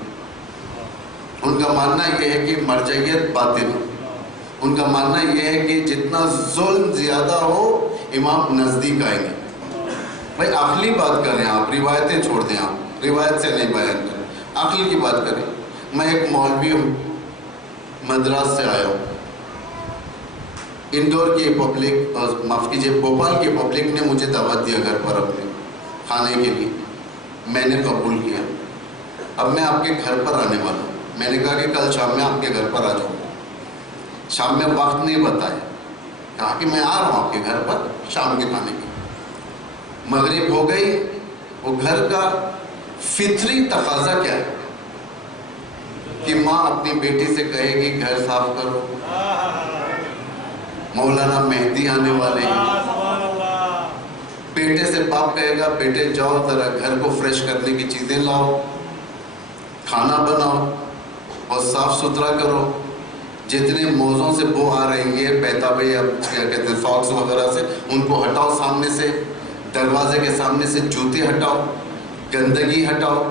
ان کا ماننا یہ ہے کہ مرجعیت باطل ہے. ان کا ماننا یہ ہے کہ جتنا ظلم زیادہ ہو امام نزدیک آئیں گے. بھائی عقلی بات کریں آپ، روایتیں چھوڑ دیں، آپ روایت سے نہیں بیان کریں، عقل کی بات کریں. میں ایک مولوی ہوں، مدراس سے آیا ہوں. اندور کی پبلک، معاف کیجیے بھوپال کی پبلک نے مجھے دعوت دیا گھر پر اپنے کھانے کے لیے. میں نے قبول کیا. اب میں آپ کے گھر پر آنے والا ہوں. میں نے کہا کہ کل شام میں آپ کے گھر پر آ جاؤں. شام میں وقت نہیں بتایا، کہا کہ میں آ رہا ہوں آپ کے گھر پر شام کے کھانے کے. مغرب ہو گئی. وہ گھر کا فطری تقاضا کیا ہے کہ ماں اپنی بیٹی سے کہے گی گھر صاف کرو، مولانا مہدی آنے والے ہیں. بیٹے سے باپ کہے گا بیٹے جاؤ ذرا گھر کو فریش کرنے کی چیزیں لاؤ، کھانا بناؤ اور صاف ستھرا کرو. جتنے موزوں سے بو آ رہی ہے پیتابے یا کیا کہتے ہیں ساکس وغیرہ سے، ان کو ہٹاؤ سامنے سے. دروازے کے سامنے سے جوتے ہٹاؤ، گندگی ہٹاؤ،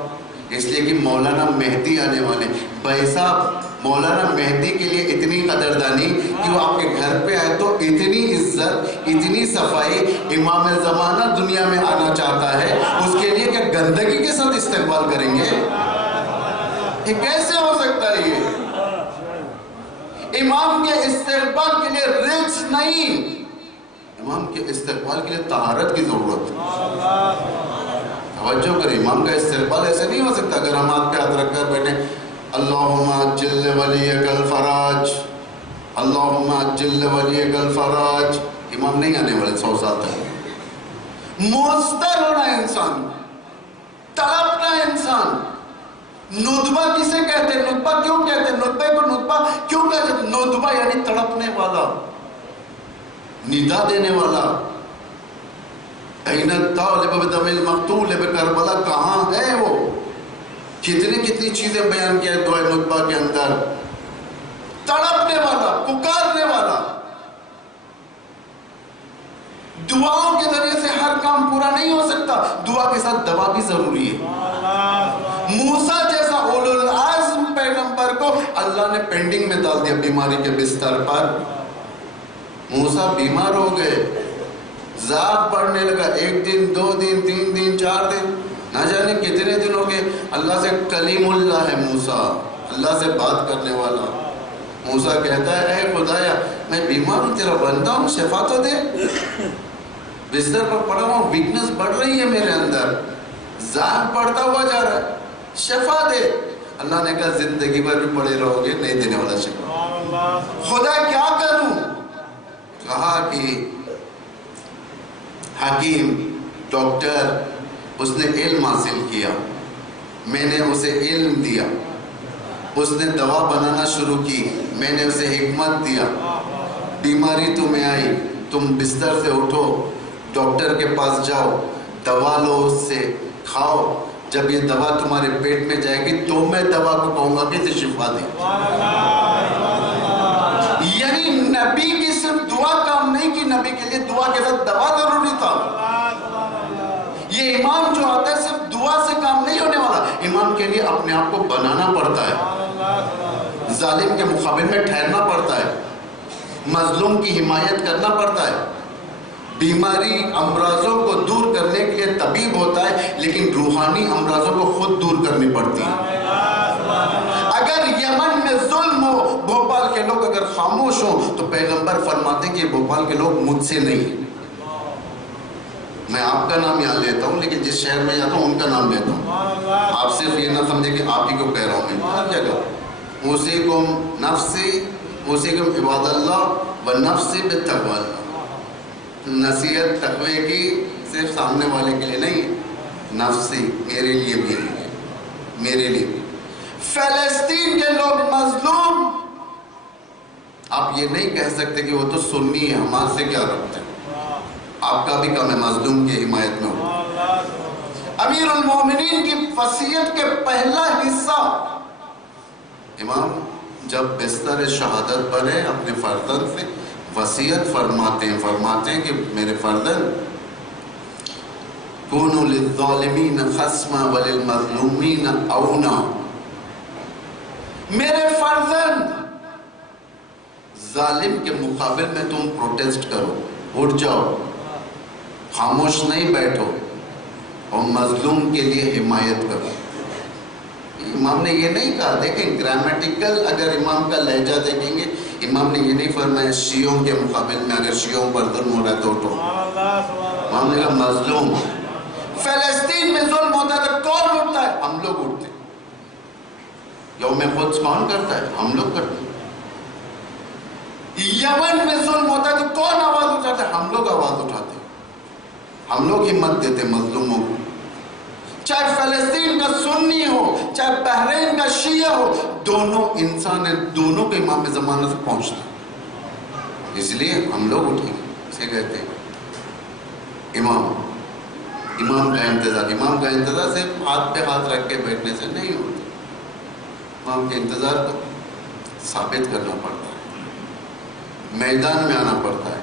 اس لیے کہ مولانا مہدی آنے والے. بھائی صاحب مولانا مہدی کے لیے اتنی قدردانی کہ وہ آپ کے گھر پہ آئے تو اتنی عزت، اتنی صفائی. امام زمانہ دنیا میں آنا چاہتا ہے، اس کے لیے کیا گندگی کے ساتھ استقبال کریں گے؟ یہ کیسے ہو سکتا ہے؟ یہ امام کے استقبال کے لیے رچ نہیں، امام کے استقبال کے لیے طہارت کی ضرورت ہے. توجہ کریں، امام کا استقبال ایسے نہیں ہو سکتا اگر ہم ہاتھ پہ ہاتھ رکھ کر بیٹھے اللہم عجل ولیک الفراج، اللہم عجل ولیک الفراج. امام نہیں آنے والے 100 سال تک. مستر ہونا انسان، تڑپنا انسان. ندبہ کسے کہتے ہیں؟ ندبہ کیوں کہتے ہیں؟ ندبے کو ندبہ کیوں کہتے ہیں؟ ندبہ یعنی تڑپنے والا، ندا دینے والا. این الطالب بدم المقتول بکربلا، کہاں ہے وہ؟ کتنی چیزیں بیان کیا ہے دعائے ندبہ کے اندر. تڑپنے والا، پکارنے والا. دعاؤں کے ذریعے سے ہر کام پورا نہیں ہو سکتا، دعا کے ساتھ دوا بھی ضروری ہے. موسیٰ جیسا اولو العزم پیغمبر کو اللہ نے پینڈنگ میں ڈال دیا بیماری کے بستر پر. موسیٰ بیمار ہو گئے، زاغ پڑنے لگا. 1 دن 2 دن 3 دن 4 دن، نہ جانے کتنے دن ہو گئے. اللہ سے کلیم اللہ ہے موسیٰ، اللہ سے بات کرنے والا. موسیٰ کہتا ہے اے خدایا میں بیمار ہوں، تیرا بندہ ہوں، شفا تو دے. بستر پر پڑا ہوں، ویکنس بڑھ رہی ہے میرے اندر، زاغ پڑتا ہوا جا رہا ہے، شفا دے. اللہ نے کہا زندگی بھر بھی پڑے رہو گے، نہیں دینے والا شفا. خدا کیا کروں؟ کہا کہ حکیم، ڈاکٹر، اس نے علم حاصل کیا، میں نے اسے علم دیا. اس نے دوا بنانا شروع کی، میں نے اسے حکمت دیا. بیماری تمہیں آئی، تم بستر سے اٹھو، ڈاکٹر کے پاس جاؤ، دوا لو، اس سے کھاؤ. جب یہ دوا تمہارے پیٹ میں جائے گی تو میں دوا کو کہوں گا کہ اسے شفا دے. یعنی نبی کی صرف دعا کام نہیں کی، نبی کے لیے دعا کے ساتھ دوا ضروری تھا. یہ امام جو آتا ہے صرف دعا سے کام نہیں ہونے والا، امام کے لیے اپنے آپ کو بنانا پڑتا ہے، ظالم کے مقابل میں ٹھہرنا پڑتا ہے، مظلوم کی حمایت کرنا پڑتا ہے. بیماری امراضوں کو دور کرنے کے لیے طبیب ہوتا ہے، لیکن روحانی امراضوں کو خود دور کرنی پڑتی ہے. اگر یمن میں ظلم ہو، بھوپال کے لوگ اگر خاموش ہوں تو پیغمبر فرماتے کہ بھوپال کے لوگ مجھ سے نہیں. میں آپ کا نام یہاں لیتا ہوں لیکن جس شہر میں جاتا ہوں ان کا نام لیتا ہوں. آپ صرف یہ نہ سمجھے کہ آپ ہی کو کہہ رہا ہوں، میں ہر جگہ اوصیکم نفسی، اوصیکم عباد اللہ و نفسی بالتقوی اللہ. نصیحت تقوی کی صرف سامنے والے کے لیے نہیں، نفسی میرے لیے بھی ہے، میرے لیے. فلسطین کے لوگ مظلوم، آپ یہ نہیں کہہ سکتے کہ وہ تو سنی ہے، ہمارے سے کیا ربط ہے. آپ کا بھی کام ہے مظلوم کی حمایت میں ہو. امیر المومنین کی وصیت کے پہلا حصہ، امام جب بستر شہادت پر ہے اپنے فرزند سے وصیت فرماتے ہیں کہ میرے فرزند کونوا للظالمین خصما وللمظلومین عونا، میرے فرزند ظالم کے مقابل میں تم پروٹیسٹ کرو، اٹھ جاؤ، خاموش نہیں بیٹھو، اور مظلوم کے لیے حمایت کرو۔ امام نے یہ نہیں کہا، دیکھیں گرامیٹیکل اگر امام کا لہجہ دیکھیں گے، امام نے یہ نہیں فرمایا شیعوں کے مقابل میں اگر شیعوں پر ظلم ہو رہا ہے تو اٹھو، امام نے کہا مظلوم۔ فلسطین میں ظلم ہوتا ہے تو کون اٹھتا ہے؟ ہم لوگ اٹھتے ہیں۔ یوم قدس کون کرتا ہے؟ ہم لوگ کرتے ہیں۔ یمن میں ظلم ہوتا ہے تو کون آواز اٹھاتا ہے؟ ہم لوگ آواز اٹھاتے ہیں، ہم لوگ ہمت دیتے مظلوموں کو، چاہے فلسطین کا سنی ہو چاہے بحرین کا شیعہ ہو، دونوں انسان ہیں، دونوں کے امام زمانہ سے پہنچتے ہیں، اس لیے ہم لوگ اٹھیں گے۔ اسے کہتے ہیں امام کا انتظار صرف ہاتھ پہ ہاتھ رکھ کے بیٹھنے سے نہیں ہوتا، امام کے انتظار کو ثابت کرنا پڑتا ہے، میدان میں آنا پڑتا ہے،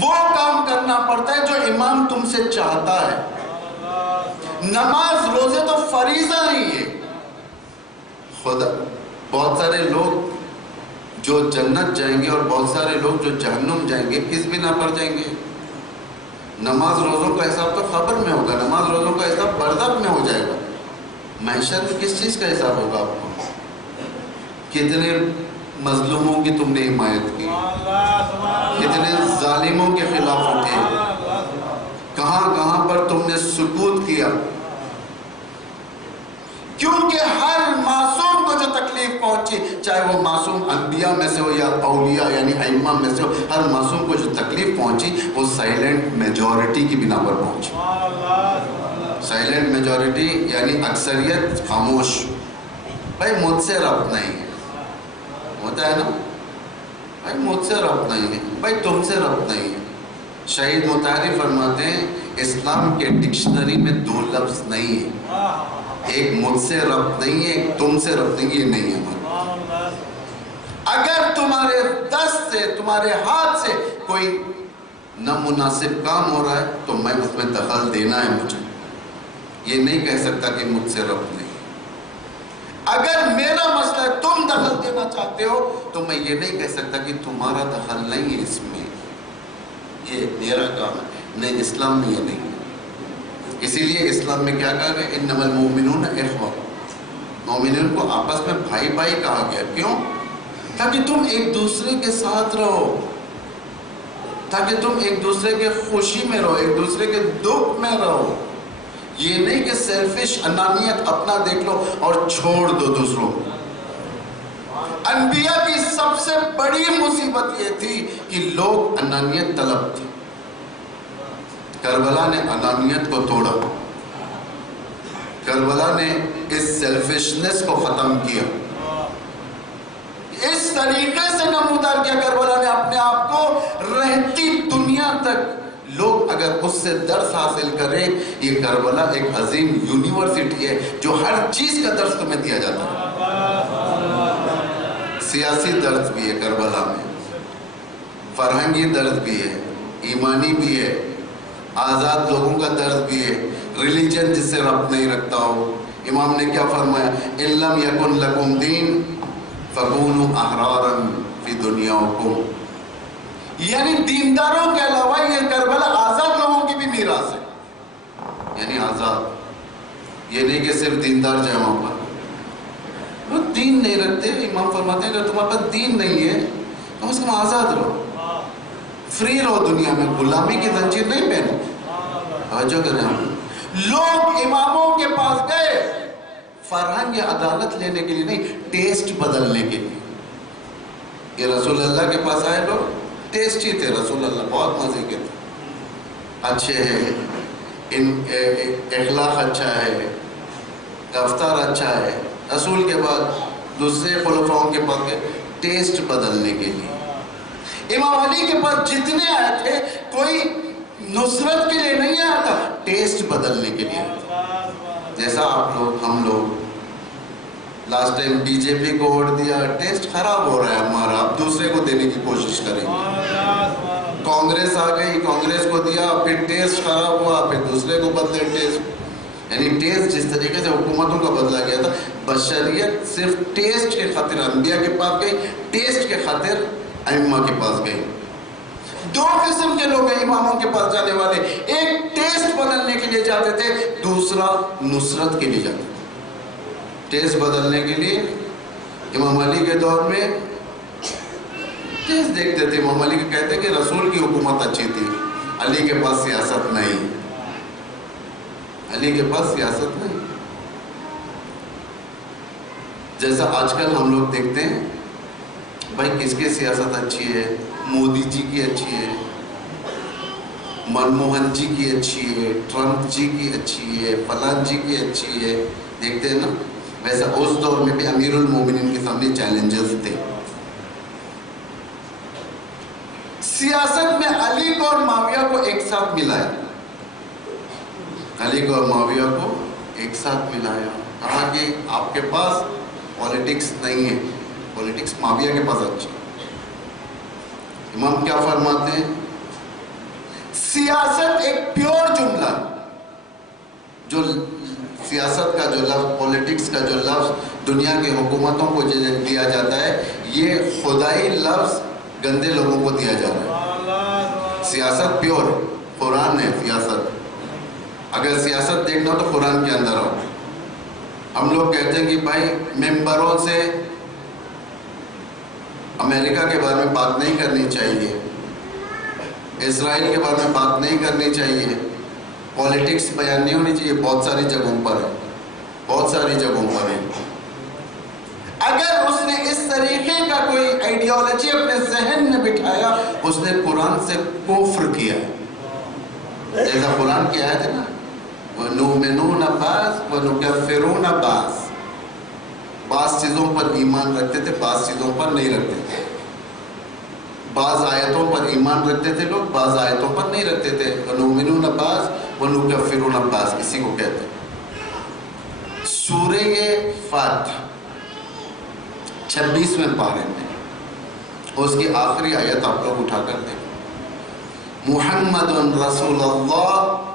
وہ کام کرنا پڑتا ہے جو امام تم سے چاہتا ہے۔ نماز روزے تو فریضہ نہیں ہے، خدا بہت سارے لوگ جو جنت جائیں گے اور بہت سارے لوگ جو جہنم جائیں گے کس بنا پر جائیں گے؟ نماز روزوں کا حساب تو خبر میں ہوگا، نماز روزوں کا حساب برزخ میں ہو جائے گا، محشر میں کس چیز کا حساب ہوگا آپ کو؟ کتنے مظلوموں کی تم نے حمایت کی، کتنے ظالموں کے خلاف اٹھے، کہاں پر تم نے سکوت کیا، کیونکہ ہر معصوم کو جو تکلیف پہنچی، چاہے وہ معصوم انبیاء میں سے ہو یا اولیاء یعنی ائمہ میں سے ہو، ہر معصوم کو جو تکلیف پہنچی وہ سائلنٹ میجورٹی کی بنا پر پہنچی۔ سائلنٹ میجورٹی یعنی اکثریت خاموش، بھائی مجھ سے ربط نہیں ہے، ہوتا ہے نا، بھائی مجھ سے ربط نہیں ہے، بھائی تم سے ربط نہیں ہے۔ شہید مطہری فرماتے ہیں اسلام کے ڈکشنری میں دو لفظ نہیں ہے، ایک مجھ سے ربط نہیں ہے، ایک تم سے ربط نہیں، یہ نہیں ہے ہمارے۔ اگر تمہارے دست سے تمہارے ہاتھ سے کوئی نامناسب کام ہو رہا ہے تو میں اس میں دخل دینا ہے، مجھے یہ نہیں کہہ سکتا کہ مجھ سے ربط نہیں۔ اگر میرا مسئلہ ہے تم دخل دینا چاہتے ہو تو میں یہ نہیں کہہ سکتا کہ تمہارا دخل نہیں ہے اس میں، یہ میرا کام ہے، نہیں اسلام میں یہ نہیں ہے۔ اسی لیے اسلام میں کیا کہا گیا؟ انما المؤمنون اخوہ، مومنین کو آپس میں بھائی بھائی کہا گیا، کیوں؟ تاکہ تم ایک دوسرے کے ساتھ رہو، تاکہ تم ایک دوسرے کے خوشی میں رہو، ایک دوسرے کے دکھ میں رہو، یہ نہیں کہ سیلفش انانیت اپنا دیکھ لو اور چھوڑ دو دوسروں کو۔ انبیاء کی سب سے بڑی مصیبت یہ تھی کہ لوگ انانیت طلب تھے، کربلا نے انانیت کو توڑا، کربلا نے اس سیلفشنس کو ختم کیا، اس طریقے سے نمودار کیا کربلا نے اپنے آپ کو، رہتی دنیا تک لوگ اگر اس سے درس حاصل کریں، یہ کربلا ایک عظیم یونیورسٹی ہے جو ہر چیز کا درس تمہیں دیا جاتا ہے۔ سیاسی درس بھی ہے کربلا میں، فرہنگی درس بھی ہے، ایمانی بھی ہے، آزاد لوگوں کا درد بھی ہے، ریلیجن جس سے ربط نہیں رکھتا ہو۔ امام نے کیا فرمایا؟ ان لم یکن لکم دین فکونوا احرارا فی دنیاکم، یعنی دینداروں کے علاوہ یہ کربلا آزاد لوگوں کی بھی میراث ہے، یعنی آزاد، یہ نہیں کہ صرف دیندار جائیں وہاں پر، وہ دین نہیں رکھتے۔ امام فرماتے ہیں اگر تمہارے پاس دین نہیں ہے تو اس کو آزاد رہو، فری رہو، دنیا میں غلامی کی زنجیر نہیں پہنو۔ توجہ کریں، ہم لوگ اماموں کے پاس گئے فرہنگ یا عدالت لینے کے لیے نہیں، ٹیسٹ بدلنے کے لیے۔ یہ رسول اللہ کے پاس آئے لوگ ٹیسٹ ہی تھے، رسول اللہ بہت مزے کے تھے، اچھے ہیں، ان اخلاق اچھا ہے، رفتار اچھا ہے، رسول کے بعد دوسرے خلفاؤں کے پاس گئے ٹیسٹ بدلنے کے لیے۔ امام علی کے پاس جتنے آئے تھے کوئی نصرت کے لیے نہیں آتا، ٹیسٹ بدلنے کے لیے. جیسا آپ لوگ، ہم لوگ لاسٹ ٹائم بی جے پی کو ووٹ دیا، ٹیسٹ خراب ہو رہا ہے ہمارا، اب دوسرے کو دینے کی کوشش کریں گے. کانگریس آ گئی، کانگریس کو دیا، پھر ٹیسٹ خراب ہوا، پھر دوسرے کو بدلے ٹیسٹ. یعنی ٹیسٹ جس طریقے سے حکومتوں کا بدلا گیا تھا، بشریت صرف ٹیسٹ کے خاطر انبیاء کے پاس گئی، ٹیسٹ کے خاطر ائمہ کے پاس گئی. دو قسم کے لوگ ہیں اماموں کے پاس جانے والے، ایک ٹیسٹ بدلنے کے لیے جاتے تھے، دوسرا نصرت کے لیے جاتے تھے. ٹیسٹ بدلنے کے لیے امام علی کے دور میں ٹیسٹ دیکھتے تھے. امام علی کہتے کہ رسول کی حکومت اچھی تھی، علی کے پاس سیاست نہیں، علی کے پاس سیاست نہیں. جیسا آج کل ہم لوگ دیکھتے ہیں، بھائی کس کی سیاست اچھی ہے؟ مودی جی کی اچھی ہے، منموہن جی کی اچھی ہے، ٹرمپ جی کی اچھی ہے، فلان جی کی اچھی ہے. دیکھتے ہیں نا. ویسا اس دور میں بھی امیر المومنین کے سامنے چیلنجز تھے. سیاست میں علی کو اور معاویہ کو ایک ساتھ ملایا، علی کو اور معاویہ کو ایک ساتھ ملایا. کہا کہ آپ کے پاس پولیٹکس نہیں ہے، پولیٹکس معاویہ کے پاس اچھی. امام کیا فرماتے ہیں؟ سیاست ایک پیور جملہ، جو سیاست کا جو لفظ، پولیٹکس کا جو لفظ دنیا کی حکومتوں کو دیا جاتا ہے، یہ خدائی لفظ گندے لوگوں کو دیا جاتا ہے. سیاست پیور، قرآن ہے سیاست. اگر سیاست دیکھنا تو قرآن کے اندر ہو. ہم لوگ کہتے ہیں کہ بھائی ممبروں سے امریکہ کے بارے میں بات نہیں کرنی چاہیے، اسرائیل کے بارے میں بات نہیں کرنی چاہیے، پولیٹکس بیان نہیں ہونی چاہیے. بہت ساری جگہوں پر ہے، بہت ساری جگہوں پر ہے. اگر اس نے اس طریقے کا کوئی آئیڈیالوجی اپنے ذہن میں بٹھایا، اس نے قرآن سے کفر کیا. جیسا قرآن کی آیت ہے نا، وَنُؤْمِنُونَ بَعْضٍ وَنُكَفِّرُونَ بَعْضٍ. بعض چیزوں پر ایمان رکھتے تھے، بعض چیزوں پر نہیں رکھتے تھے. بعض آیتوں پر ایمان رکھتے تھے لوگ، بعض آیتوں پر نہیں رکھتے تھے. وَنُؤْمِنُونَ بَعْضٍ وَنُكَفِّرُونَ بَعْضٍ اسی کو کہتے ہیں. سورہ فاتح 26ویں پارے میں اس کی آخری آیت آپ لوگ اٹھا کر دیں. محمد رسول اللہ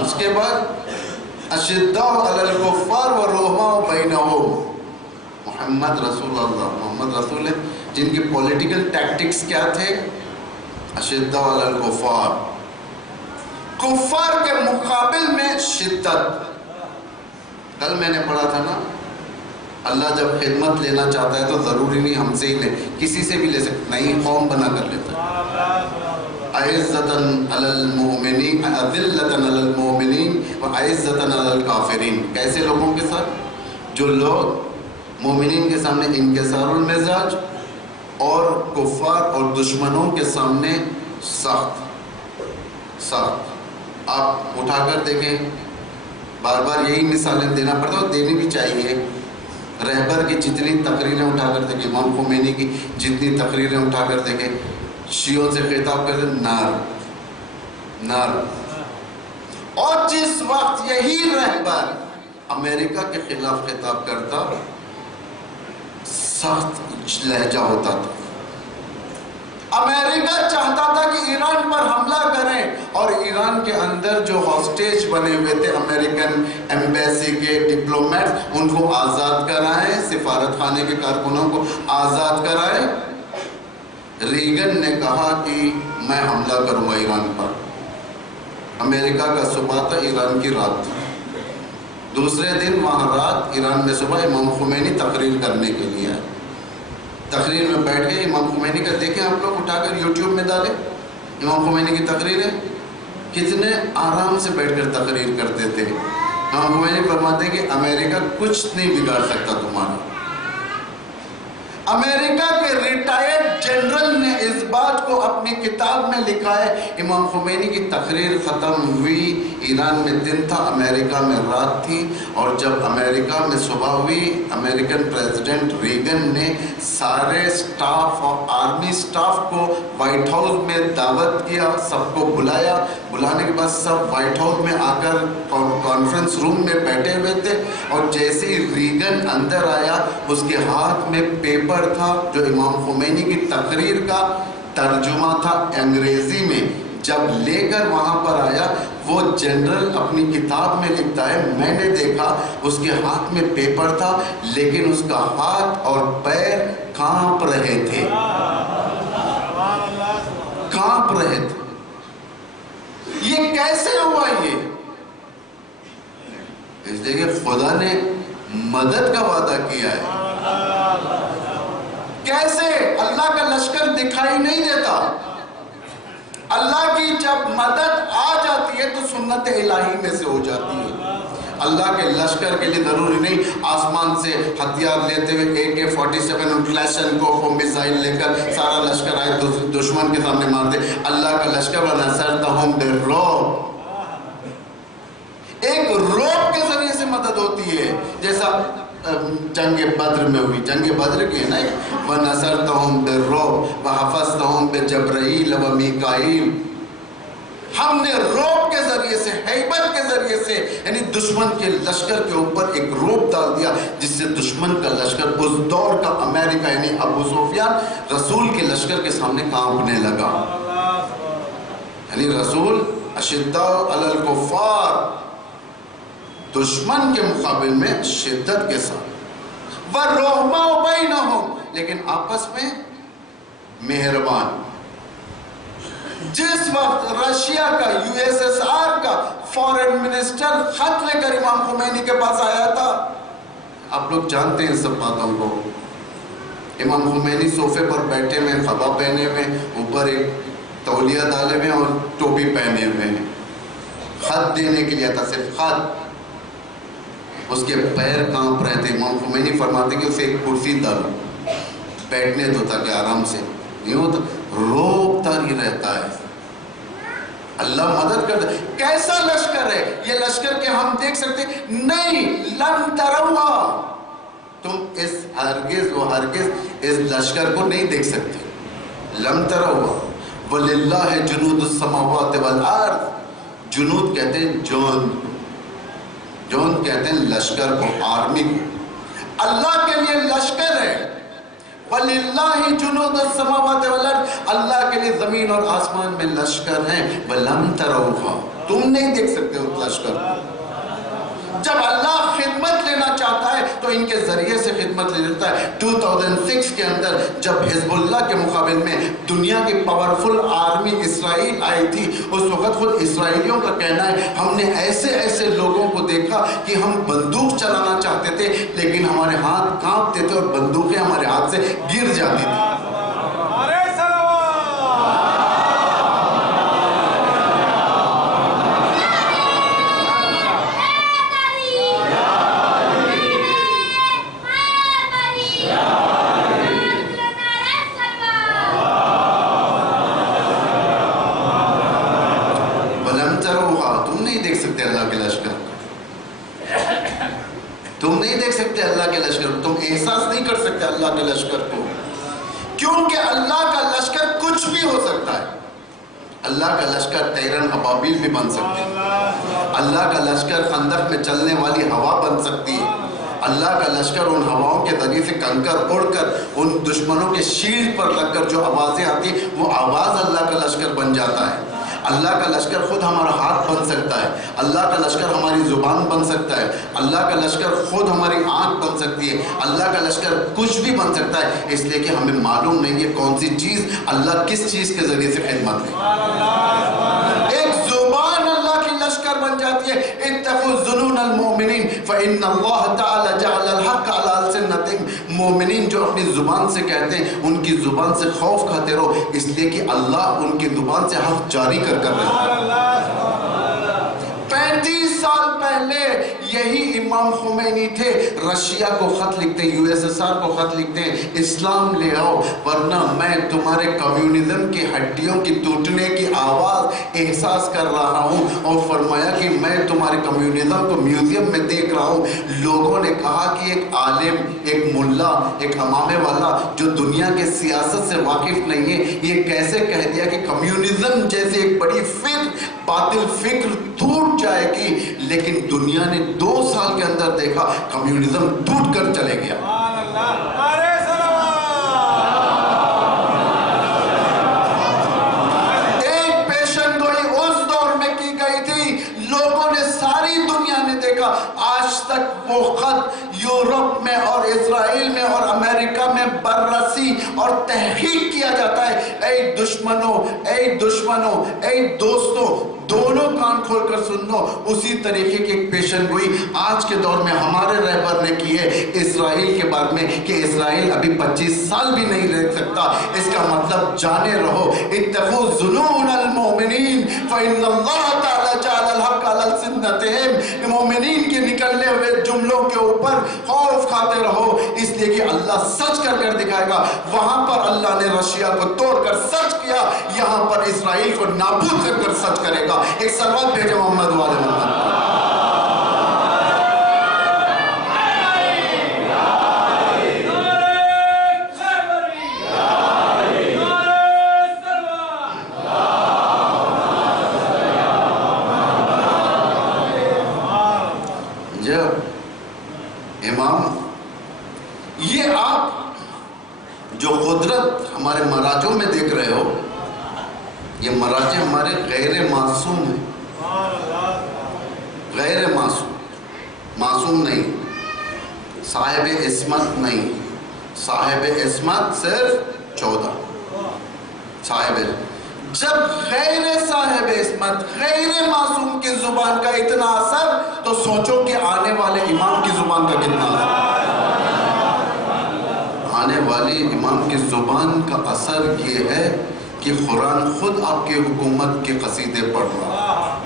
اس کے بعد اشداء علی الکفار ورحماء بینہم. محمد رسول اللہ، محمد رسول ہے جن کی پولیٹیکل ٹیکٹکس کیا تھے؟ اشداء علی الکفار، کفار کے مقابل میں شدت. کل میں نے پڑھا تھا نا، اللہ جب خدمت لینا چاہتا ہے تو ضروری نہیں ہم سے ہی لے، کسی سے بھی لے سکتا، نئی قوم بنا کر لیتا ہے. اعزتاً علی المؤمنین، اذلتاً علی المؤمنین وعزتاً علی الکافرین. کیسے لوگوں کے ساتھ؟ جو لوگ مومنین کے سامنے انکسار المزاج اور کفار اور دشمنوں کے سامنے سخت. آپ اٹھا کر دیکھیں، بار بار یہی مثالیں دینا پڑتا ہے، دینی بھی چاہیے. رہبر کی جتنی تقریریں اٹھا کر دیکھیں، امام خمینی کی جتنی تقریریں اٹھا کر دیکھیں، شیعوں سے خطاب کرتے نار. اور جس وقت یہی رہبر امریکہ کے خلاف خطاب کرتا، سخت لہجہ ہوتا تھا. امریکہ چاہتا تھا کہ ایران پر حملہ کریں، اور ایران کے اندر جو ہاسٹیج بنے ہوئے تھے امریکن ایمبیسی کے ڈپلومیٹس، ان کو آزاد کرائیں، سفارت خانے کے کارکنوں کو آزاد کرائیں. ریگن نے کہا کہ میں حملہ کروں گا ایران پر. امریکہ کا صبح تھا، ایران کی رات تھی. دوسرے دن وہاں رات، ایران میں صبح. امام خمینی تقریر کرنے کے لیے آئے. تقریر میں بیٹھ گئے. امام خمینی کا دیکھیں آپ لوگ، اٹھا کر یوٹیوب میں ڈالیں، امام خمینی کی تقریر ہے. کتنے آرام سے بیٹھ کر تقریر کرتے تھے. امام خمینی فرماتے کہ امریکہ کچھ نہیں بگاڑ سکتا تمہارا. امریکہ کے ریٹائرڈ جنرل نے اس بات کو اپنی کتاب میں لکھا ہے. امام خمینی کی تقریر ختم ہوئی، ایران میں دن تھا، امریکہ میں رات تھی، اور جب امریکہ میں صبح ہوئی، امریکن پریزیڈنٹ ریگن نے سارے سٹاف اور آرمی سٹاف کو وائٹ ہاؤس میں دعوت کیا، سب کو بلایا. بلانے کے بعد سب وائٹ ہاؤس میں آ کر کانفرنس روم میں بیٹھے ہوئے تھے، اور جیسے ہی ریگن اندر آیا اس کے ہاتھ میں پیپر تھا جو امام خمینی کی تقریر کا ترجمہ تھا انگریزی میں. جب لے کر وہاں پر آیا، وہ جنرل اپنی کتاب میں لکھتا ہے میں نے دیکھا اس کے ہاتھ میں پیپر تھا لیکن اس کا ہاتھ اور پیر کانپ رہے تھے، کانپ رہے تھے. یہ کیسے ہوا؟ یہ اس لیے کہ خدا نے مدد کا وعدہ کیا ہے. کیسے؟ اللہ کا لشکر دکھائی نہیں دیتا. اللہ کی جب مدد آ جاتی ہے تو سنت الہی میں سے ہو جاتی ہے. اللہ کے لشکر کے لیے ضروری نہیں آسمان سے ہتھیار لیتے ہوئے AK-47 اور کلاشنکوف میزائل لے کر سارا لشکر آئے دشمن کے سامنے مار دے. اللہ کا لشکر وَنَصَرْتَهُمْ بِالرُّعْبِ، ایک روب کے ذریعے سے مدد ہوتی ہے، جیسا جنگ بدر میں ہوئی. جنگ بدر کی ہے نا، وَنَصَرْتَهُمْ بِالرُّعْبِ وَحَفَظْتَهُمْ بِجَبْرَائِیلَ وَمِیکائیل. ہم نے روب کے ذریعے سے، ہیبت کے ذریعے سے، یعنی دشمن کے لشکر کے اوپر ایک روب ڈال دیا جس سے دشمن کا لشکر، اس دور کا امریکہ یعنی ابو سفیان، رسول کے لشکر کے سامنے کانپنے لگا. یعنی رسول اشداء علی الکفار، دشمن کے مقابل میں شدت کے ساتھ، وَالرُّحْمَاءُ بَيْنَهُمْ، لیکن آپس میں مہربان. جس وقت رشیا کا، USSR کا فورن منسٹر خط لے کر امام خمینی کے پاس آیا تھا، آپ لوگ جانتے ہیں سب باتوں کو. امام خمینی صوفے پر بیٹھے ہوئے، خبا پہنے ہوئے، اوپر ایک تولیہ ڈالے ہوئے اور ٹوپی پہنے ہوئے ہیں. خط دینے کے لیے تھا، صرف خط. اس کے پیر کانپ رہے تھے. امام خمینی فرماتے کہ اسے ایک کرسی ڈالو، بیٹھنے دو تاکہ آرام سے نہیں ہوتا. روب تاری رہتا ہے. اللہ مدد کرتا ہے. کیسا لشکر ہے یہ لشکر کہ ہم دیکھ سکتے نہیں؟ لن تروہا، تم اس ہرگز و ہرگز اس لشکر کو نہیں دیکھ سکتے. لن تروہا وَلِلَّهِ جُنُودُ السَّمَاوَاتِ وَالْأَرْضِ. جنود کہتے ہیں جون، جون کہتے ہیں لشکر کو، آرمی کو. اللہ کے لیے لشکر ہے. وَلِلَّهِ جُنُودُ السَّمَاوَاتِ وَالْأَرْضِ، اللہ کے لیے زمین اور آسمان میں لشکر ہیں. وَلَمْ تَرَوْهَا، تم نہیں دیکھ سکتے اس لشکر کو. جب اللہ خدمت لینا چاہتا ہے تو ان کے ذریعے سے خدمت لے لیتا ہے. 2006 کے اندر جب حزب اللہ کے مقابل میں دنیا کی پاورفل آرمی اسرائیل آئی تھی، اس وقت خود اسرائیلیوں کا کہنا ہے ہم نے ایسے ایسے لوگوں کو دیکھا کہ ہم بندوق چلانا چاہتے تھے لیکن ہمارے ہاتھ کانپتے تھے اور بندوقیں ہمارے ہاتھ سے گر جاتی تھی. تم نہیں دیکھ سکتے اللہ کے لشکر کو، تم احساس نہیں کر سکتے اللہ کے لشکر کو، کیونکہ اللہ کا لشکر کچھ بھی ہو سکتا ہے. اللہ کا لشکر طیرن ابابیل بھی بن سکتے ہیں. اللہ کا لشکر خندق میں چلنے والی ہوا بن سکتی ہے. اللہ کا لشکر ان ہواؤں کے ذریعے سے کنکر اڑ کر ان دشمنوں کے شیلڈ پر لگ کر جو آوازیں آتی وہ آواز اللہ کا لشکر بن جاتا ہے. اللہ کا لشکر خود ہمارا ہاتھ بن سکتا ہے. اللہ کا لشکر ہماری زبان بن سکتا ہے. اللہ کا لشکر خود ہماری آنکھ بن سکتی ہے. اللہ کا لشکر کچھ بھی بن سکتا ہے، اس لیے کہ ہمیں معلوم نہیں ہے کون سی چیز اللہ کس چیز کے ذریعے سے خدمت ہے. ایک زبان اللہ کی لشکر بن جاتی ہے. اتقوا ظنون المؤمنین فإن اللہ تعالی جعل الحق علی السنتہم. مومنین جو اپنی زبان سے کہتے ہیں ان کی زبان سے خوف کھاتے رہو، اس لیے کہ اللہ ان کی زبان سے حق جاری کر رہے ہیں. 35 سال پہلے یہی امام خمینی تھے، رشیا کو خط لکھتے، USSR کو خط لکھتے ہیں اسلام لے آؤ ورنہ میں تمہارے کمیونزم کی ہڈیوں کی ٹوٹنے کی آواز احساس کر رہا ہوں، اور فرمایا کہ میں تمہارے کمیونزم کو میوزیم میں دیکھ رہا ہوں۔ لوگوں نے کہا کہ ایک عالم، ایک ملا، ایک امامے والا جو دنیا کے سیاست سے واقف نہیں ہے، یہ کیسے کہہ دیا کہ کمیونزم جیسے ایک بڑی فکر، باطل فکر ٹوٹ جائے گی؟ لیکن دنیا نے 2 سال کے اندر دیکھا کمیونزم ٹوٹ کر چلے گیا۔ ایک پیشن گوئی اس دور میں کی گئی تھی، لوگوں نے، ساری دنیا نے دیکھا۔ آج تک وہ خط یورپ میں اور اسرائیل میں اور امریکہ میں بررسی اور تحقیق کیا جاتا ہے۔ اے دشمنوں، اے دشمنوں، اے دوستوں، دونوں کان کھول کر سن لو، اسی طریقے کی ایک پیشن گوئی آج کے دور میں ہمارے رہبر نے کی ہے اسرائیل کے بارے میں کہ اسرائیل ابھی 25 سال بھی نہیں رہ سکتا۔ اس کا مطلب جانے رہو، اتقوا ظنون المؤمنین فإن اللہ تعالی جعل الحق علی السنتہم، مومنین کے نکلنے ہوئے جملوں کے اوپر خوف کھاتے رہو، اس لیے کہ اللہ سچ کر کر دکھائے گا۔ وہاں پر اللہ نے رشیا کو توڑ کر سچ کیا، یہاں پر اسرائیل کو نابود کر کر سچ کرے گا۔ ایک سلوات بھیجو محمد والے محمد۔ امام، یہ آپ جو قدرت ہمارے مراجعوں میں دیکھ رہے ہو، یہ مراجع ہمارے غیر معصوم ہیں، غیر معصوم، معصوم نہیں، صاحب عصمت نہیں، صاحب عصمت صرف 14 صاحب۔ جب غیر صاحب عصمت، غیر معصوم کی زبان کا اتنا اثر، تو سوچو کہ آنے والے امام کی زبان کا کتنا اثر۔ آنے والی امام کی زبان کا اثر یہ ہے کہ قرآن خود آپ کی حکومت کے قصیدے پڑھ رہا۔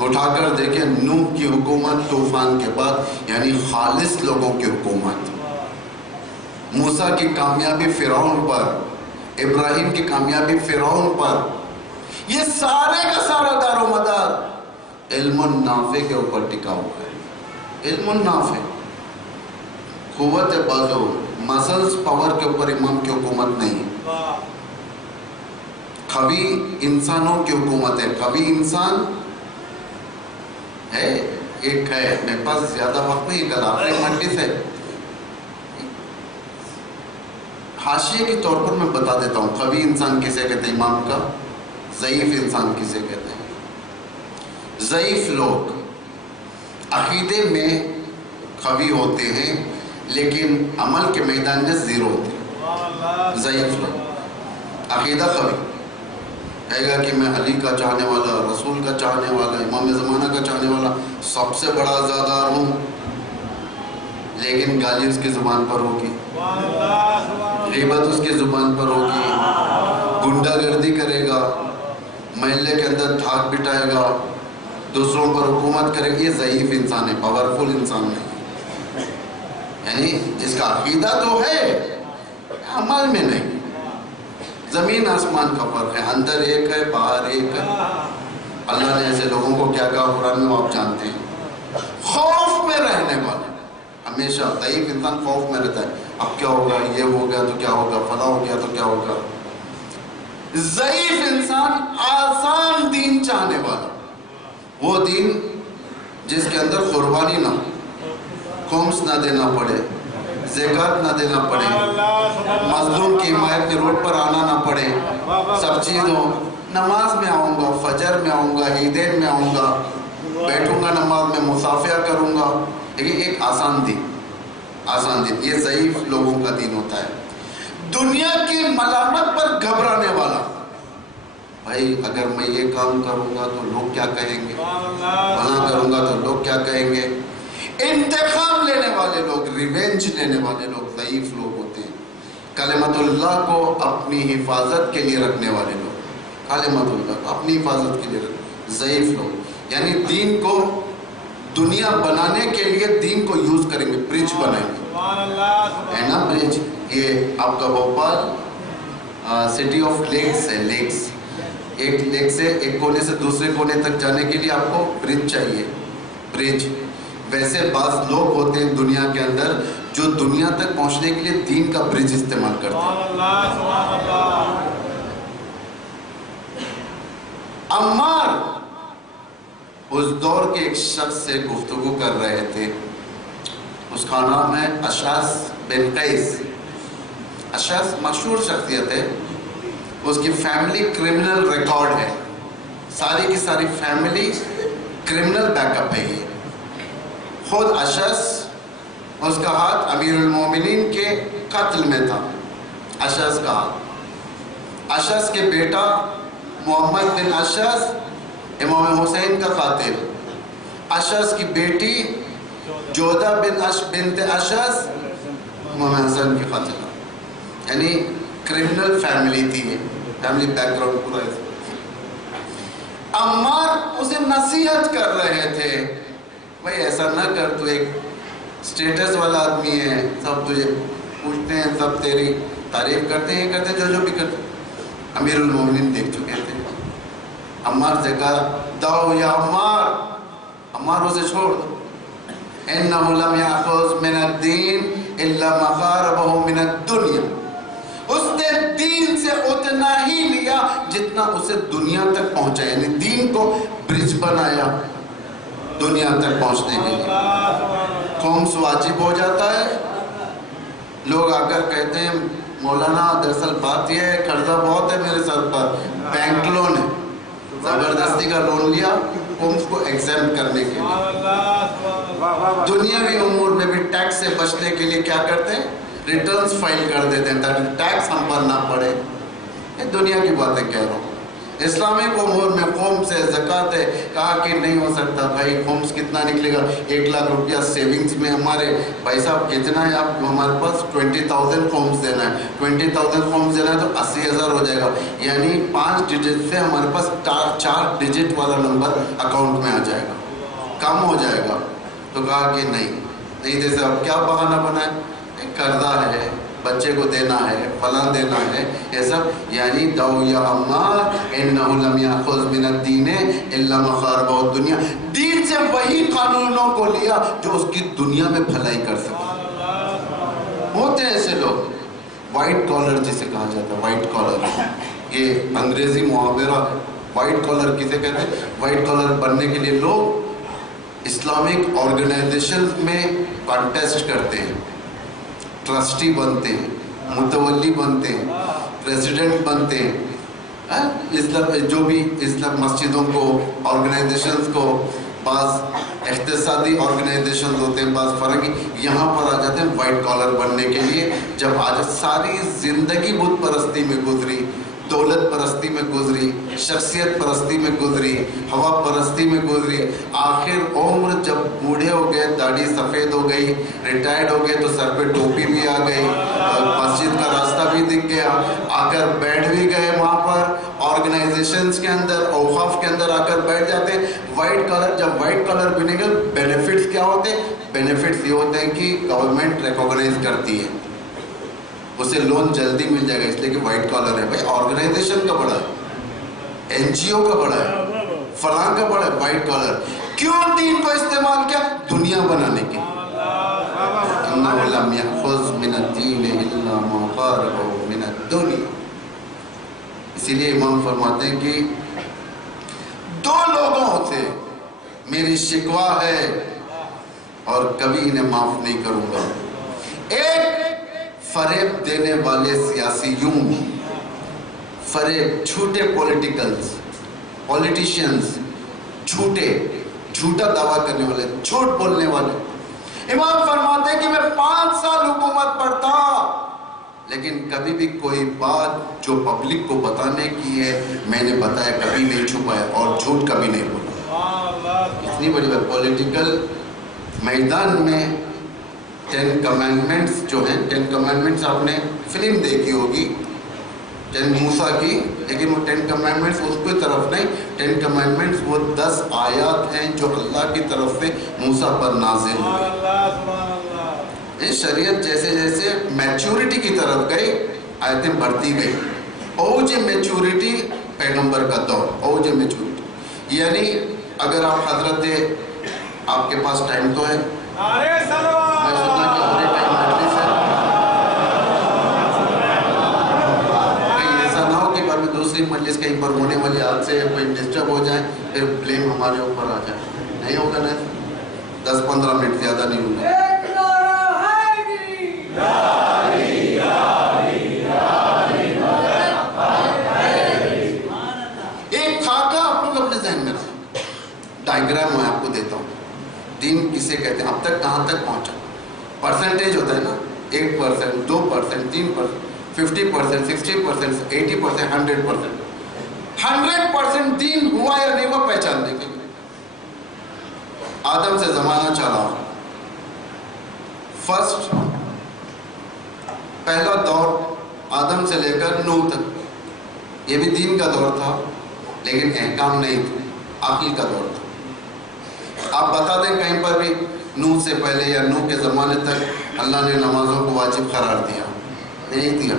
اٹھا کر دیکھیں، نوح کی حکومت طوفان کے بعد، یعنی خالص لوگوں کی حکومت، موسیٰ کی کامیابی فرعون پر، ابراہیم کی کامیابی فرعون پر، یہ سارے کا سارا دار و مدار علم النافع کے اوپر ٹکا ہوا ہے۔ علم النافع، قوت بازو، مسلز پاور کے اوپر امام کی حکومت نہیں، قوی انسانوں کی حکومت ہے۔ قوی انسان ہے، ایک ہے، میرے پاس زیادہ وقت نہیں، کل آخری مجلس ہے، حاشیے کے طور پر میں بتا دیتا ہوں قوی انسان کسے کہتے ہیں امام کا، ضعیف انسان کسے کہتے ہیں۔ ضعیف لوگ عقیدے میں قوی ہوتے ہیں لیکن عمل کے میدان میں زیرو ہوتے ہیں۔ ضعیف لوگ عقیدہ قوی، کہے گا کہ میں علی کا چاہنے والا، رسول کا چاہنے والا، امام زمانہ کا چاہنے والا، سب سے بڑا عزادار ہوں، لیکن گالی اس کی زبان پر ہوگی، غیبت اس کی زبان پر ہوگی، گنڈا گردی کرے گا، محلے کے اندر دھاک بٹھائے گا، دوسروں پر حکومت کرے گا۔ یہ ضعیف انسان ہے، پاورفل انسان نہیں، یعنی جس کا عقیدہ تو ہے عمل میں نہیں۔ زمین آسمان کا فرق ہے، اندر ایک ہے باہر ایک ہے۔ اللہ نے ایسے لوگوں کو کیا کہا قرآن میں، آپ جانتے ہیں، خوف میں رہنے والے۔ ہمیشہ ضعیف انسان خوف میں رہتا ہے، اب کیا ہوگا، یہ ہو گیا تو کیا ہوگا، فلاں ہو گیا تو کیا ہوگا۔ ضعیف انسان آسان دین چاہنے والا، وہ دین جس کے اندر قربانی نہ ہو، خمس نہ دینا پڑے، زکوٰۃ نہ دینا پڑے، مظلوم کی حمایت میں روڈ پر آنا نہ پڑے، سب چیز ہو، نماز میں آؤں گا، فجر میں آؤں گا، عیدین میں آؤں گا، بیٹھوں گا نماز میں، مصافحہ کروں گا، لیکن ایک آسان دین، آسان دین۔ یہ ضعیف لوگوں کا دین ہوتا ہے۔ دنیا کی ملامت پر گھبرانے والا، بھائی اگر میں یہ کام کروں گا تو لوگ کیا کہیں گے، فلاں کروں گا تو لوگ کیا کہیں گے۔ انتقام لینے والے لوگ، ریونج لینے والے لوگ ضعیف لوگ ہوتے ہیں۔ کلمت اللہ کو اپنی حفاظت کے لیے رکھنے والے لوگ، کلمت اللہ کو اپنی حفاظت کے لیے رکھنے، ضعیف لوگ۔ یعنی دین کو دنیا بنانے کے لیے دین کو یوز کریں گے، برج بنائیں گے، ہے نا برج. یہ آپ کا بھوپال سٹی آف لیکس ہے، لیکس، ایک لیک سے ایک کونے سے دوسرے کونے تک جانے کے لیے آپ کو برج چاہیے، برج. ویسے بعض لوگ ہوتے ہیں دنیا کے اندر جو دنیا تک پہنچنے کے لیے دین کا برج استعمال کرتے ہیں. عمار اس دور کے ایک شخص سے گفتگو کر رہے تھے، اس کا نام ہے اشعث بن قیس. اشعث مشہور شخصیت ہے، اس کی فیملی کرمنل ریکارڈ ہے، ساری کی ساری فیملی کرمنل بیک اپ ہے. یہ خود اشعث، اس کا ہاتھ امیر المومنین کے قتل میں تھا. اشعث کا ہاتھ، اشعث کے بیٹا محمد بن اشعث امام حسین کا قاتل، اشعث کی بیٹی جودہ بنت اشعث امام حسن کی قاتل. یعنی کرمنل فیملی تھی، یہ فیملی بیک گراؤنڈ پورا ہے. عمار اسے نصیحت کر رہے تھے، بھائی ایسا نہ کر، تو ایک سٹیٹس والا آدمی ہے، سب تجھے پوچھتے ہیں، سب تیری تعریف کرتے ہیں، کرتے جو بھی کرتے. امیر المومنین دیکھ چکے تھے. عمار سے کہا دعو یا عمار، عمار اسے چھوڑ دو. انہ لم یاخذ من الدین الا ما قاربہ من الدنیا. اس نے دین سے اتنا ہی لیا جتنا اسے دنیا تک پہنچا، یعنی دین کو برج بنایا دنیا تک پہنچنے کے لیے. خمس واجب ہو جاتا ہے، لوگ آ کر کہتے ہیں مولانا دراصل بات یہ ہے قرضہ بہت ہے میرے سر پر، بینک لون ہے، زبردستی کا لون لیا خمس کو ایگزیمٹ کرنے کے لیے. دنیاوی امور میں بھی ٹیکس سے بچنے کے لیے کیا کرتے ہیں، ریٹرنز فائل کر دیتے ہیں تاکہ ٹیکس ہم پر نہ پڑے. یہ دنیا کی باتیں کہہ رہا ہوں. اسلامک امور میں خمس ہے، زکوٰۃ ہے، کہا کہ نہیں ہو سکتا. بھائی خمس کتنا نکلے گا؟ 1 لاکھ روپیہ سیونگز میں ہمارے. بھائی صاحب کتنا ہے آپ کو؟ ہمارے پاس 20,000 خمس دینا ہے. 20,000 خمس دینا ہے تو 80,000 ہو جائے گا، یعنی 5 ڈیجٹ سے ہمارے پاس 4 ڈیجٹ والا نمبر اکاؤنٹ میں آ جائے گا، کم ہو جائے گا. تو کہا کہ نہیں دے سکتا. کیا بہانہ بنائے؟ قرضہ ہے، بچے کو دینا ہے، فلاں دینا ہے، یہ سب. یعنی دعو یا عمار انہ لم یاخذ من الدین الا ما قاربہ الدنیا. دین سے وہی قانونوں کو لیا جو اس کی دنیا میں بھلائی کر سکے. ہوتے ہیں ایسے لوگ، وائٹ کالر جسے کہا جاتا ہے، وائٹ کالر، یہ انگریزی محاورہ ہے. وائٹ کالر کسے کہتے ہیں؟ وائٹ کالر بننے کے لیے لوگ اسلامک آرگنائزیشن میں کانٹیسٹ کرتے ہیں، ٹرسٹی بنتے ہیں، متولی بنتے ہیں، پریزیڈنٹ بنتے ہیں. جو بھی اسلام مسجدوں کو، آرگنائزیشنز کو، بعض اقتصادی آرگنائزیشنز ہوتے ہیں، بعض فرنگی یہاں پر آ جاتے ہیں وائٹ کالر بننے کے لیے. جب آج ساری زندگی بت پرستی میں گزری، دولت پرستی میں گزری، شخصیت پرستی میں گزری، ہوا پرستی میں گزری، آخر عمر جب بوڑھے ہو گئے، داڑھی سفید ہو گئی، ریٹائرڈ ہو گئے تو سر پہ ٹوپی بھی آ گئی، مسجد کا راستہ بھی دکھ گیا، آ کر بیٹھ بھی گئے وہاں پر آرگنائزیشنز کے اندر، اوقاف کے اندر آ کر بیٹھ جاتے ہیں. وائٹ کلر، جب وائٹ کلر بنے گا بینیفٹس کیا ہوتے ہیں؟ بینیفٹس یہ ہوتے ہیں کہ گورنمنٹ ریکوگنائز کرتی ہے، اسے لون جلدی مل جائے گا، اس لیے کہ وائٹ کالر ہے. بھائی آرگنائزیشن کا بڑا ہے، این جی او کا بڑا ہے، فلاں کا بڑا ہے، وائٹ کالر. کیوں دین کو استعمال کیا؟ دنیا بنانے کے. انہ لم یاخذ من الدین الا ما قاربہ من الدنیا. اسی لیے امام فرماتے ہیں کہ 2 لوگوں سے میری شکوہ ہے اور کبھی انہیں معاف نہیں کروں گا. ایک فریب دینے والے سیاسیوں، فریب، جھوٹے پولیٹیشنز، جھوٹا دعویٰ کرنے والے، جھوٹ بولنے والے. امام فرماتے ہیں کہ میں 5 سال حکومت کرتا لیکن کبھی بھی کوئی بات جو پبلک کو بتانے کی ہے میں نے بتایا کبھی نہیں چھپایا اور جھوٹ کبھی نہیں بولا. اتنی بڑی بات. پولیٹیکل میدان میں 10 کمانڈمنٹس جو ہیں، 10 کمانڈمنٹس آپ نے فلم دیکھی ہوگی، موسیٰ کی، لیکن وہ 10 کمانڈمنٹس اس کی طرف نہیں، 10 کمانڈمنٹس وہ 10 آیات ہیں جو اللہ کی طرف سے موسیٰ پر نازل ہوئی۔ شریعت جیسے جیسے میچورٹی کی طرف گئی، آیتیں بڑھتی گئی۔ اوج میچورٹی پیغمبر کا دور، اوج میچورٹی، یعنی اگر آپ حضرت، آپ کے پاس ٹائم تو ہے، میں سننا کہ اور ٹائم مجلس ہے، ایسا نہ ہو کہ بعد میں دوسری مجلس کہیں پر ہونے والی حال سے کوئی ڈسٹرب ہو جائے، پھر بلیم ہمارے اوپر آ جائے۔ نہیں ہوگا نا، 10-15 منٹ زیادہ نہیں ہوگا۔ ایک خاکہ آپ لوگ اپنے ذہن میں رکھیں، ڈائیگرام میں آپ کو دیتا ہوں۔ دین کسے کہتے ہیں، اب تک کہاں تک پہنچا؟ پرسنٹیج ہوتا ہے نا، 1%، 2%، 3%، 50%، 60%، 80%، 100%۔ 100% دین ہوا یا نہیں ہوا پہچاننے کے لیے آدم سے زمانہ چلا۔ فرسٹ، پہلا دور آدم سے لے کر نوح تک، یہ بھی دین کا دور تھا لیکن احکام نہیں تھے، عقل کا دور تھا۔ آپ بتا دیں کہیں پر بھی نوح سے پہلے یا نوح کے زمانے تک اللہ نے نمازوں کو واجب قرار دیا؟ نہیں دیا،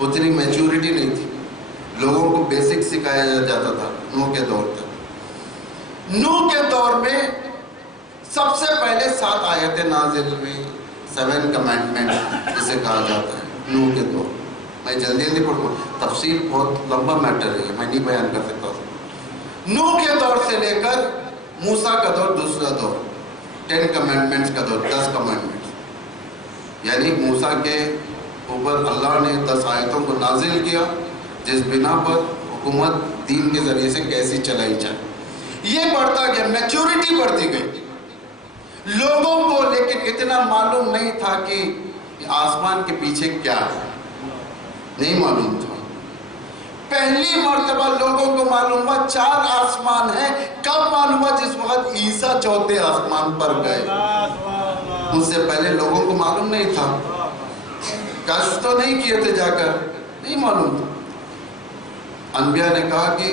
اتنی میچورٹی نہیں تھی، لوگوں کو بیسک سکھایا جاتا تھا نوح کے دور تک۔ نوح کے دور میں سب سے پہلے 7 آیتیں نازل ہوئی، 7 کمانڈمنٹ جسے کہا جاتا ہے نوح کے دور۔ میں جلدی جلدی پڑھوں گا، تفصیل بہت لمبا میٹر ہے، میں نہیں بیان کر سکتا ہوں۔ نوح کے دور سے لے کر موسیٰ کا دور، دوسرا دور، 10 کمانڈمنٹس کا دور، 10 کمانڈمنٹس، یعنی موسیٰ کے اوپر اللہ نے 10 آیتوں کو نازل کیا جس بنا پر حکومت دین کے ذریعے سے کیسی چلائی جائے۔ یہ بڑھتا گیا، میچورٹی بڑھتی گئی لوگوں کو، لیکن اتنا معلوم نہیں تھا کہ آسمان کے پیچھے کیا ہے، نہیں معلوم تھا۔ پہلی مرتبہ لوگوں کو معلوم ہوا 4 آسمان ہیں۔ کب معلوم ہوا؟ جس وقت عیسیٰ 4تھے آسمان پر گئے، اس سے پہلے لوگوں کو معلوم نہیں تھا، کشف تو نہیں کیے تھے، جا کر نہیں معلوم تھا۔ انبیاء نے کہا کہ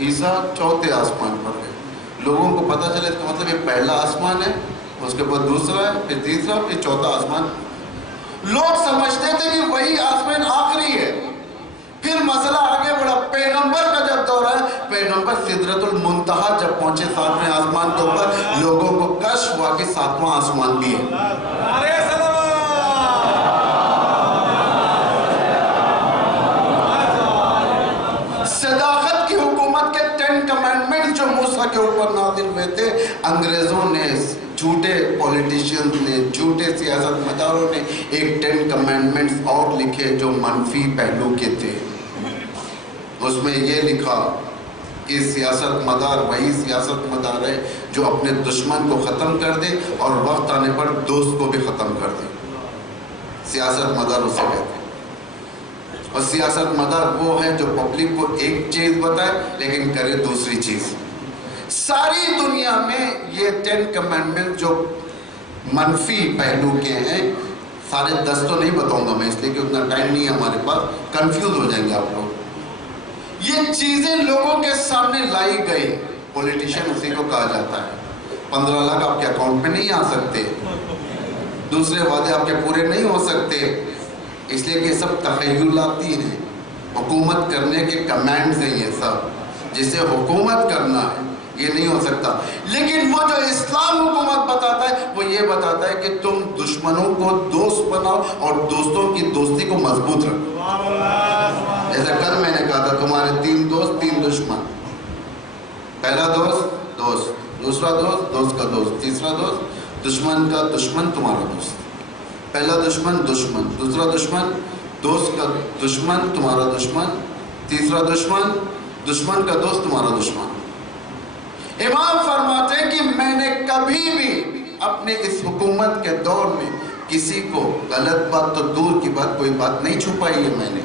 عیسیٰ 4تھے آسمان پر گئے، لوگوں کو پتہ چلے، اس کا مطلب یہ پہلا آسمان ہے، اس کے بعد دوسرا ہے، پھر تیسرا، پھر 4تھا آسمان۔ لوگ سمجھتے تھے کہ وہی آسمان آخری ہے۔ پھر مسئلہ آگے بڑھا، پیغمبر کا جب دور ہے، پیغمبر سدرۃ المنتہا جب پہنچے 7ویں آسمان کے اوپر، لوگوں کو کشف ہوا کہ 7واں آسمان بھی ہے۔ صداقت کی حکومت کے 10 کمانڈمنٹ جو موسیٰ کے اوپر نازل ہوئے تھے، انگریزوں نے، جھوٹے پولیٹیشینز نے، جھوٹے سیاست مداروں نے ایک 10 کمانڈمنٹس اور لکھے جو منفی پہلو کے تھے۔ اس میں یہ لکھا کہ سیاست مدار وہی سیاست مدار ہے جو اپنے دشمن کو ختم کر دے اور وقت آنے پر دوست کو بھی ختم کر دے، سیاست مدار اسے کہتے ہیں۔ اور سیاست مدار وہ ہے جو پبلک کو ایک چیز بتائے لیکن کرے دوسری چیز۔ ساری دنیا میں یہ 10 کمانڈمنٹ جو منفی پہلو کے ہیں، سارے 10 تو نہیں بتاؤں گا میں، اس لیے کہ اتنا ٹائم نہیں ہے ہمارے پاس، کنفیوز ہو جائیں گے آپ لوگ۔ یہ چیزیں لوگوں کے سامنے لائی گئی، پولیٹیشین اسی کو کہا جاتا ہے۔ 15 لاکھ آپ کے اکاؤنٹ میں نہیں آ سکتے، دوسرے وعدے آپ کے پورے نہیں ہو سکتے، اس لیے کہ سب تخیلاتی ہیں، حکومت کرنے کے کمانڈز ہیں یہ سب، جسے حکومت کرنا ہے یہ نہیں ہو سکتا۔ لیکن وہ جو اسلام حکومت بتاتا ہے وہ یہ بتاتا ہے کہ تم دشمنوں کو دوست بناؤ اور دوستوں کی دوستی کو مضبوط رکھو۔ جیسا کل میں نے کہا تھا، تمہارے 3 دوست 3 دشمن، پہلا دوست دوست، دوسرا دوست دوست کا دوست، تیسرا دوست دشمن کا دشمن تمہارا دوست۔ پہلا دشمن دشمن، دوسرا دشمن دوست کا دشمن تمہارا دشمن، تیسرا دشمن دشمن کا دوست تمہارا دشمن۔ امام فرماتے ہیں کہ میں نے کبھی بھی اپنے اس حکومت کے دور میں کسی کو غلط بات تو دور کی بات، کوئی بات نہیں چھپائی ہے، میں نے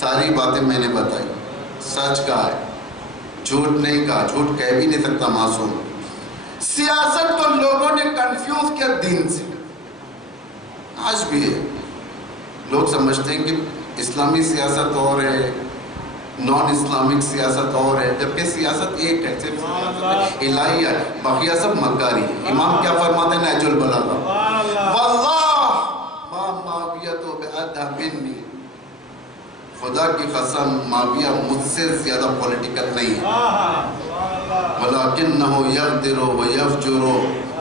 ساری باتیں میں نے بتائی، سچ کہا ہے، جھوٹ نہیں کہا، جھوٹ کہہ بھی نہیں سکتا معصوم۔ سیاست کو لوگوں نے کنفیوز کیا دین سے، آج بھی ہے، لوگ سمجھتے ہیں کہ اسلامی سیاست اور ہے، نان اسلامک سیاست اور ہے، جبکہ سیاست ایک ہے، صرف سیاست الہی ہے، بقیہ سب مکاری ہے۔ امام کیا فرماتے ہیں نہج البلاغہ، واللہ ما معاویہ بأدھا منی، خدا کی قسم معاویہ مجھ سے زیادہ پولیٹیکل نہیں ہے، وَلَكِنَّهُ يَغْدِرُ وَيَفْجُرُ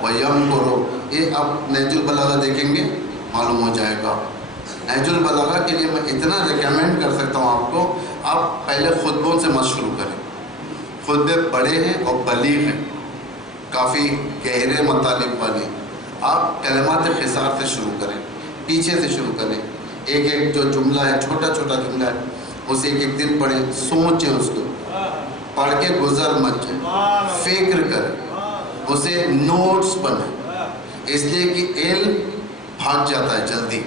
وَيَمْكُرُ۔ یہ اب نہج البلاغہ دیکھیں گے معلوم ہو جائے گا۔ نہج البلاغہ کے لیے میں اتنا ریکمینڈ کر سکتا ہوں آپ کو، آپ پہلے خطبوں سے مت شروع کریں، خطبے بڑے ہیں اور بلیغ ہیں، کافی گہرے مطالب والے، آپ کلمات خسار سے شروع کریں، پیچھے سے شروع کریں، ایک ایک جو جملہ ہے، چھوٹا چھوٹا جملہ ہے، اسے ایک ایک دن پڑھیں، سوچیں اس کو، پڑھ کے گزر مت جائیں، فکر کریں، اسے نوٹس بنائیں، اس لیے کہ علم بھاگ جاتا ہے جلدی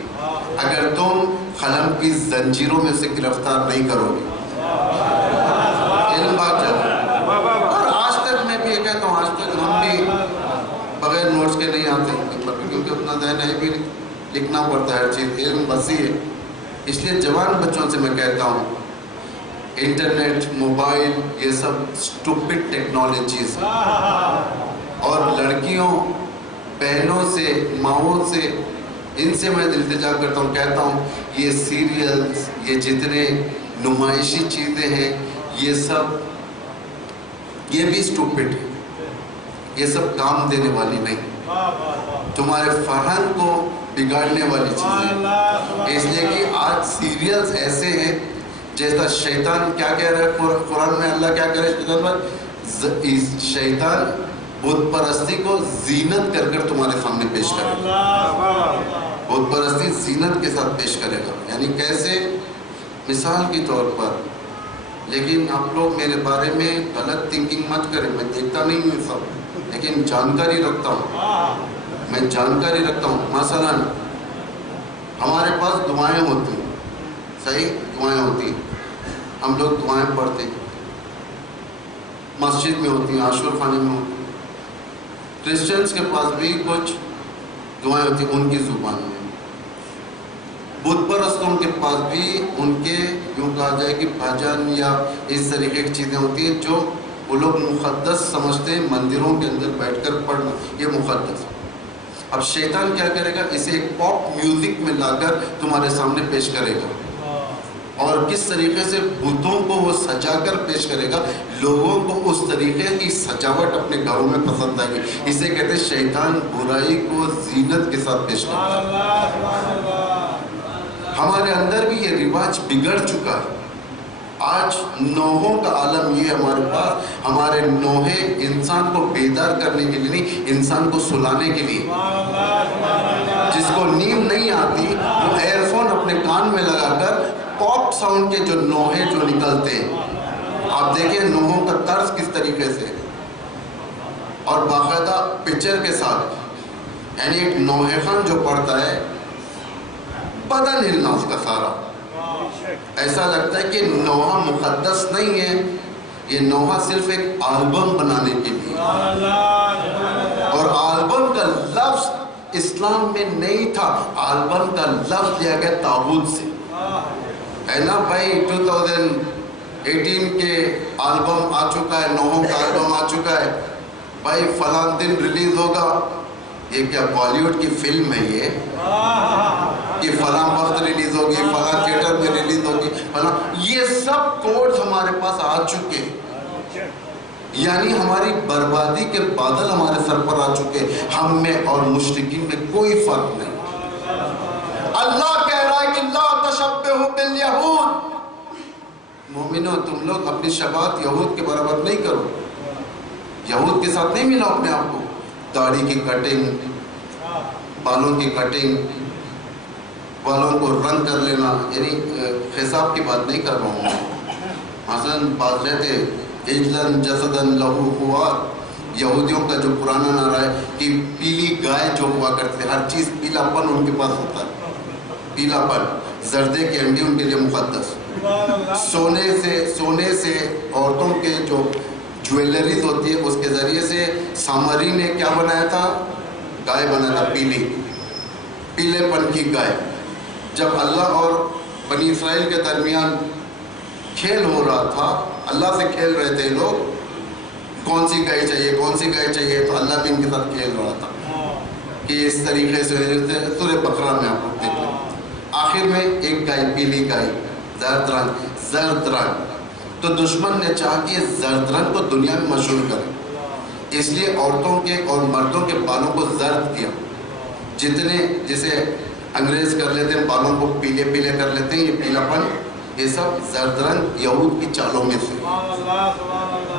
اگر تم قلم کی زنجیروں میں اسے گرفتار نہیں کرو گے، علم بھاگ جاتا ہے۔ اور آج تک میں بھی یہ کہتا ہوں، آج تک ہم بھی بغیر نوٹس کے نہیں آتے، کیونکہ اپنا ذہن ہے بھی لکھنا پڑتا ہے ہر چیز، علم وسیع ہے۔ اس لیے جوان بچوں سے میں کہتا ہوں، انٹرنیٹ، موبائل، یہ سب اسٹوپڈ ٹیکنالوجیز ہیں، اور لڑکیوں، بہنوں سے، ماؤں سے، ان سے میں التجا کرتا ہوں، کہتا ہوں یہ سیریلز، یہ جتنے نمائشی چیزیں ہیں، یہ سب یہ بھی اسٹوپڈ ہے، یہ سب کام دینے والی نہیں، تمہارے فرہنگ کو بگاڑنے والی چیزیں۔ اس لیے کہ آج سیریلز ایسے ہیں جیسا شیطان کیا کہہ رہا ہے قرآن میں، اللہ کیا کہہ رہا ہے، شیطان بت پرستی کو زینت کر کر تمہارے سامنے پیش کرے گا، بت پرستی زینت کے ساتھ پیش کرے گا، یعنی کیسے، مثال کے طور پر، لیکن آپ لوگ میرے بارے میں غلط تھنکنگ مت کریں، میں دیکھتا نہیں ہوں سب، لیکن جانکاری رکھتا ہوں، میں جانکاری رکھتا ہوں۔ مثلا ہمارے پاس دعائیں ہوتی ہیں، صحیح دعائیں ہوتی ہیں، ہم لوگ دعائیں پڑھتے ہیں، مسجد میں ہوتی ہیں، عاشور خانے میں ہوتی ہیں، کرسچنز کے پاس بھی کچھ دعائیں ہوتی ہیں ان کی زبان میں، بت پرستوں کے پاس بھی ان کے، یوں کہا جائے کہ بھجن یا اس طریقے کی چیزیں ہوتی ہیں جو وہ لوگ مقدس سمجھتے ہیں، مندروں کے اندر بیٹھ کر پڑھنا یہ مقدس۔ اب شیطان کیا کرے گا، اسے ایک پاپ میوزک میں لا کر تمہارے سامنے پیش کرے گا، اور کس طریقے سے بتوں کو وہ سجا کر پیش کرے گا، لوگوں کو اس طریقے کی سجاوٹ اپنے گھروں میں پسند آئے گی، اسے کہتے ہیں شیطان برائی کو زینت کے ساتھ پیش کرتا ہے۔ ہمارے اندر بھی یہ رواج بگڑ چکا ہے، آج نوحوں کا عالم یہ ہمارے پاس، ہمارے نوحے انسان کو بیدار کرنے کے لیے نہیں، انسان کو سلانے کے لیے، جس کو نیند نہیں آتی وہ ایئر فون اپنے کان میں لگا کر پاپ ساؤنڈ کے جو نوحے جو نکلتے ہیں، آپ دیکھیں نوحوں کا طرز کس طریقے سے، اور باقاعدہ پکچر کے ساتھ، یعنی ایک نوحے خان جو پڑھتا ہے بدن ہلنا اس کا سارا، ایسا لگتا ہے کہ نوحہ مقدس نہیں ہے، یہ نوحہ صرف ایک البم بنانے کے لیے، اور البم کا لفظ اسلام میں نہیں تھا، البم کا لفظ لیا گیا تاغوت سے، ہے نا بھائی، 2018 کے البم آ چکا ہے، نوحوں کا البم آ چکا ہے، بھائی فلاں دن ریلیز ہوگا، یہ کیا بالی ووڈ کی فلم ہے یہ فلاں وقت ریلیز ہوگی، فلاں تھیٹر میں ریلیز ہوگی، فلاں، یہ سب کوڈز ہمارے پاس آ چکے ہیں، یعنی ہماری بربادی کے بادل ہمارے سر پر آ چکے، ہم میں اور مشرکین میں کوئی فرق نہیں۔ اللہ کہہ رہا ہے کہ لا تشبہوا بالیہود، مومنوں تم لوگ اپنی شباہت یہود کے برابر نہیں کرو، یہود کے ساتھ نہیں ملا اپنے آپ کو، داڑھی کی کٹنگ، بالوں کی کٹنگ، بالوں کو رنگ کر لینا، یعنی حساب کی بات نہیں کر رہا ہوں، مثلا بات رہتے اجلن جسدن لہو خوار، یہودیوں کا جو پرانا نعرہ ہے کہ پیلی گائے جو ہوا کرتے، ہر چیز پیلا پن ان کے پاس ہوتا ہے، پیلا پن، زردے کی انڈی ان کے لیے مقدس، سونے سے عورتوں کے جو جویلریز ہوتی ہے اس کے ذریعے سے سامری نے کیا بنایا تھا، گائے بنایا تھا، پیلے پن کی گائے۔ جب اللہ اور بنی اسرائیل کے درمیان کھیل ہو رہا تھا، اللہ سے کھیل رہے تھے لوگ، کون سی گائے چاہیے کون سی گائے چاہیے، تو اللہ بھی ان کے ساتھ کھیل رہا تھا کہ اس طریقے سے سورہ بقرہ میں آپ لوگ دیکھ لیں، آخر میں ایک گائے، پیلی گائے، زرد رنگ، تو دشمن نے چاہا کہ زرد رنگ کو دنیا میں مشہور کرے، اس لیے عورتوں کے اور مردوں کے بالوں کو زرد کیا، جتنے جسے انگریز کر لیتے ہیں بالوں کو پیلے پیلے کر لیتے ہیں، یہ پیلا پن یہ سب زرد رنگ یہود کی چالوں میں سے،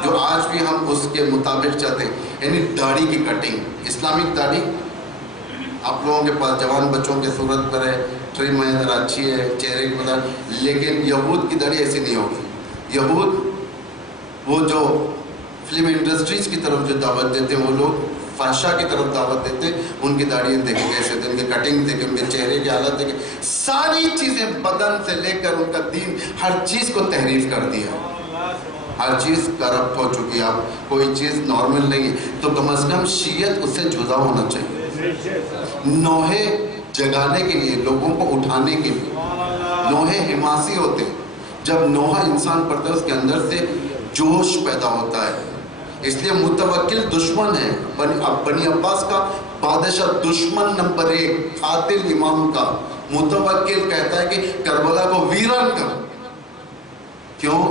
جو آج بھی ہم اس کے مطابق چلتے ہیں، یعنی داڑھی کی کٹنگ، اسلامک داڑھی آپ لوگوں کے پاس جوان بچوں کے صورت پر ہے، ٹرم ہے، ذرا اچھی ہے، چہرے کی مدد، لیکن یہود کی داڑھی ایسی نہیں ہوگی۔ یہود وہ جو فلم انڈسٹریز کی طرف جو دعوت دیتے ہیں، وہ لوگ فحشا کی طرف دعوت دیتے ہیں، ان کی داڑھی دیکھیں کیسے تھے، ان کی کٹنگ دیکھیں، ان کے چہرے کی حالت دیکھیں، ساری چیزیں بدن سے لے کر ان کا دین ہر چیز کو تحریف کر دیا، ہر چیز کرپٹ ہو چکی ہے، اب کوئی چیز نارمل نہیں ہے، تو کم از کم شیعت اس سے جدا ہونا چاہیے، نوحے جگانے کے لیے، لوگوں کو اٹھانے کے لیے، نوحے حماسی ہوتے ہیں، جب نوحہ انسان پڑھتا ہے اس کے اندر سے جوش پیدا ہوتا ہے، اس لیے متوکل دشمن ہے بنی عباس کا بادشاہ، دشمن نمبر 1 قاتل امام کا، متوکل کہتا ہے کہ کربلا کو ویران کر، کیوں؟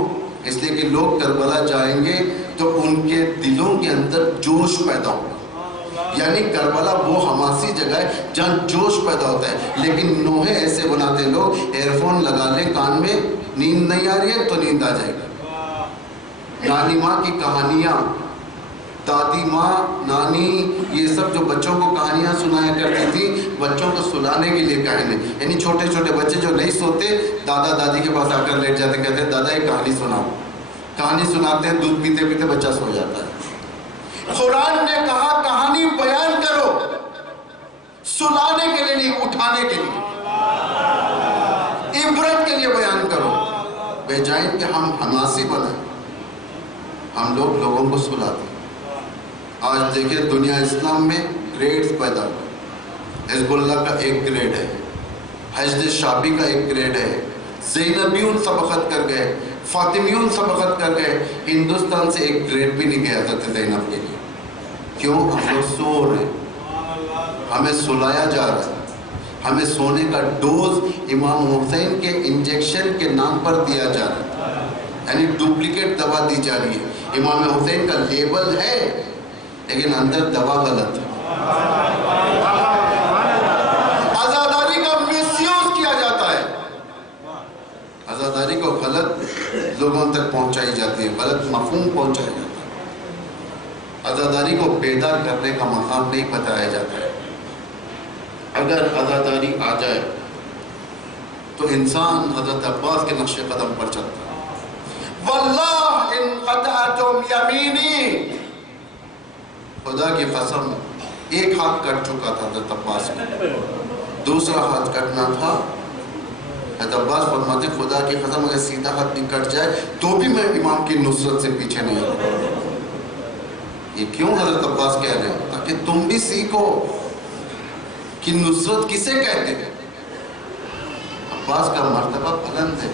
اس لیے کہ لوگ کربلا جائیں گے تو ان کے دلوں کے اندر جوش پیدا ہوگا، یعنی کربلا وہ حماسی جگہ ہے جہاں جوش پیدا ہوتا ہے، لیکن نوحے ایسے بناتے ہیں لوگ، ایئر فون لگا لیں کان میں، نیند نہیں آ رہی ہے تو نیند آ جائے گی، نانی ماں کی کہانیاں، دادی ماں، نانی، یہ سب جو بچوں کو کہانیاں سنایا کرتی تھی، بچوں کو سلانے کے لیے کہانی، یعنی چھوٹے چھوٹے بچے جو نہیں سوتے دادا دادی کے پاس آ کر لیٹ جاتے، کہتے ہیں دادا ایک کہانی سناؤ، کہانی سناتے ہیں، دودھ پیتے پیتے بچہ سو جاتا ہے۔ قرآن نے کہا کہانی بیان کرو، سلانے کے لیے نہیں، اٹھانے کے لیے، عبرت کے لیے بیان کرو، بجائے کہ ہم حماسی بنائیں، ہم لوگوں کو سلاتے ہیں۔ آج دیکھیں دنیا اسلام میں گریڈز پیدا ہوئے، حزب اللہ کا ایک گریڈ ہے، حشد شعبی کا ایک گریڈ ہے، زینبیون سبقت کر گئے، فاطمیون سبقت کر گئے، ہندوستان سے ایک گریڈ بھی نہیں گیا حضرت زینب کے لیے، کیوں؟ ہم لوگ سو رہے ہیں، ہمیں سلایا جا رہا ہے، ہمیں سونے کا ڈوز امام حسین کے انجیکشن کے نام پر دیا جا رہا ہے، یعنی ڈپلیکیٹ دوا دی جا رہی ہے، امام حسین کا لیبل ہے لیکن اندر دوا غلط ہے، عزاداری کا مس یوز کیا جاتا ہے، عزاداری کو غلط لوگوں تک پہنچائی جاتی ہے، غلط مفہوم پہنچایا جاتا ہے، عزاداری کو بیدار کرنے کا مقام نہیں بتایا جاتا ہے۔ اگر عزاداری آ جائے تو انسان حضرت عباس کے نقش قدم پر چلتا ہے، واللہ ان قطعتم یمینی، خدا کی قسم ایک ہاتھ کٹ چکا تھا حضرت عباس کا، دوسرا ہاتھ کٹنا تھا، حضرت عباس فرماتے خدا کی قسم اگر سیدھا ہاتھ بھی کٹ جائے تو بھی میں امام کی نصرت سے پیچھے نہیں ہوں۔ یہ کیوں حضرت عباس کہہ رہے ہیں؟ تاکہ تم بھی سیکھو کہ نصرت کسے کہتے ہیں۔ عباس کا مرتبہ بلند ہے،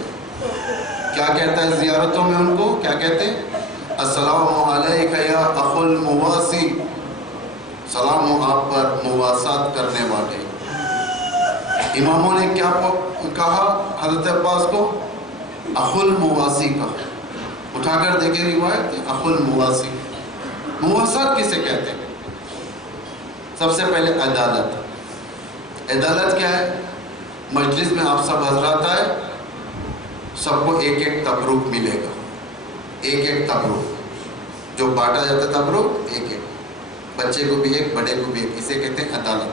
کیا کہتا ہے زیارتوں میں ان کو، کیا کہتے ہیں؟ السلام علیکہ یا اخو المواسی، سلام ہو آپ پر مواسات کرنے والے۔ اماموں نے کیا کہا حضرت عباس کو؟ اخو المواسی کہا، اٹھا کر دیکھیں روایت، اخو المواسی، مواسات کسے کہتے ہیں؟ سب سے پہلے عدالت، عدالت کیا ہے؟ مجلس میں آپ سب حضرات آئے، سب کو ایک ایک تبرک ملے گا، ایک ایک تبرک، جو بانٹا جاتا ہے تبرک ایک ایک، بچے کو بھی ایک، بڑے کو بھی ایک، اسے کہتے ہیں عدالت۔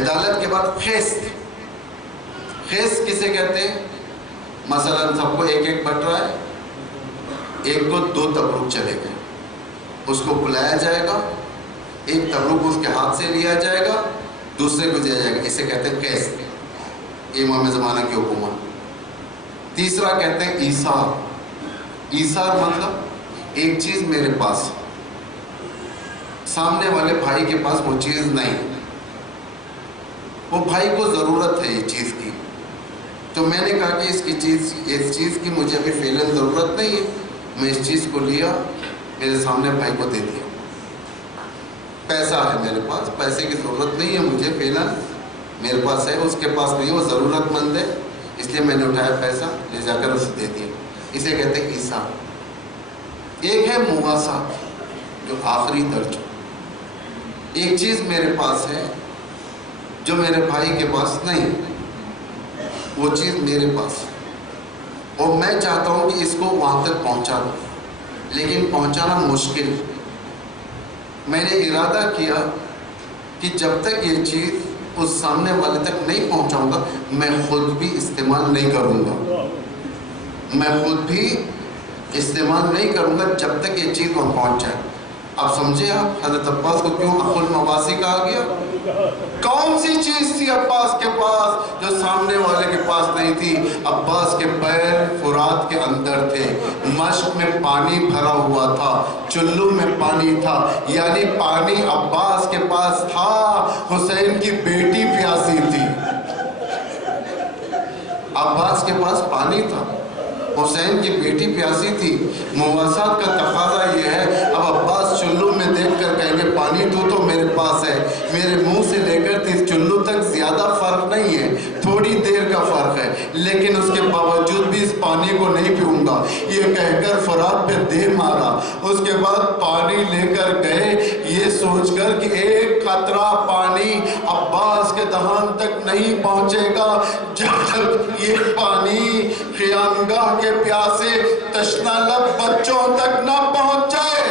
عدالت کے بعد خیس، خیس کسے کہتے ہیں؟ مثلا سب کو ایک ایک بٹ رہا ہے، ایک کو 2 تبرک چلے گئے، اس کو بلایا جائے گا، ایک تبرک اس کے ہاتھ سے لیا جائے گا، دوسرے کو دیا جائے گا، اسے کہتے ہیں قیس، امام زمانہ کی حکومت۔ تیسرا کہتے ہیں ایثار، ایثار مطلب ایک چیز میرے پاس، سامنے والے بھائی کے پاس وہ چیز نہیں، وہ بھائی کو ضرورت ہے یہ چیز کی، تو میں نے کہا کہ اس چیز کی مجھے ابھی فعلاً ضرورت نہیں ہے. میں اس چیز کو لیا, میرے سامنے بھائی کو دے دیا. پیسہ ہے میرے پاس, پیسے کی ضرورت نہیں ہے مجھے فعلاً, میرے پاس ہے, اس کے پاس نہیں, وہ ضرورت مند ہے, اس لیے میں نے اٹھایا پیسہ, لے جا کر اسے دے دیا. اسے کہتے ہیں ایثار. ایک ہے مواسات, جو آخری درجہ. ایک چیز میرے پاس ہے جو میرے بھائی کے پاس نہیں, وہ چیز میرے پاس ہے, اور میں چاہتا ہوں کہ اس کو وہاں تک پہنچا دوں, لیکن پہنچانا مشکل. میں نے ارادہ کیا کہ جب تک یہ چیز اس سامنے والے تک نہیں پہنچاؤں گا, میں خود بھی استعمال نہیں کروں گا. میں خود بھی استعمال نہیں کروں گا جب تک یہ چیز وہاں پہنچ جائے. آپ سمجھے آپ حضرت عباس کو کیوں اخو المواسی کہا گیا؟ کون سی چیز تھی عباس کے پاس جو سامنے والے کے پاس نہیں تھی؟ عباس کے پیر فرات کے اندر تھے, مشق میں پانی بھرا ہوا تھا, چلو میں پانی تھا, یعنی پانی عباس کے پاس تھا. حسین کی بیٹی پیاسی تھی, عباس کے پاس پانی تھا, حسین کی بیٹی پیاسی تھی. مواسات کا تقاضا یہ ہے, اب عباس چلو میں دیکھ کر کہیں گے پانی تو میرے پاس ہے, میرے منہ سے لے کر اس چلو تک زیادہ فرق نہیں ہے, تھوڑی دیر کا فرق ہے, لیکن اس کے باوجود بھی اس پانی کو نہیں پیوں گا, یہ کہہ کر فرات پہ دے مارا. اس کے بعد پانی لے کر گئے, یہ سوچ کر کہ ایک قطرہ پانی عباس کے دہان تک نہیں پہنچے گا جب تک یہ پانی خیامگاہ کے پیاسے تشنہ لب بچوں تک نہ پہنچ جائے.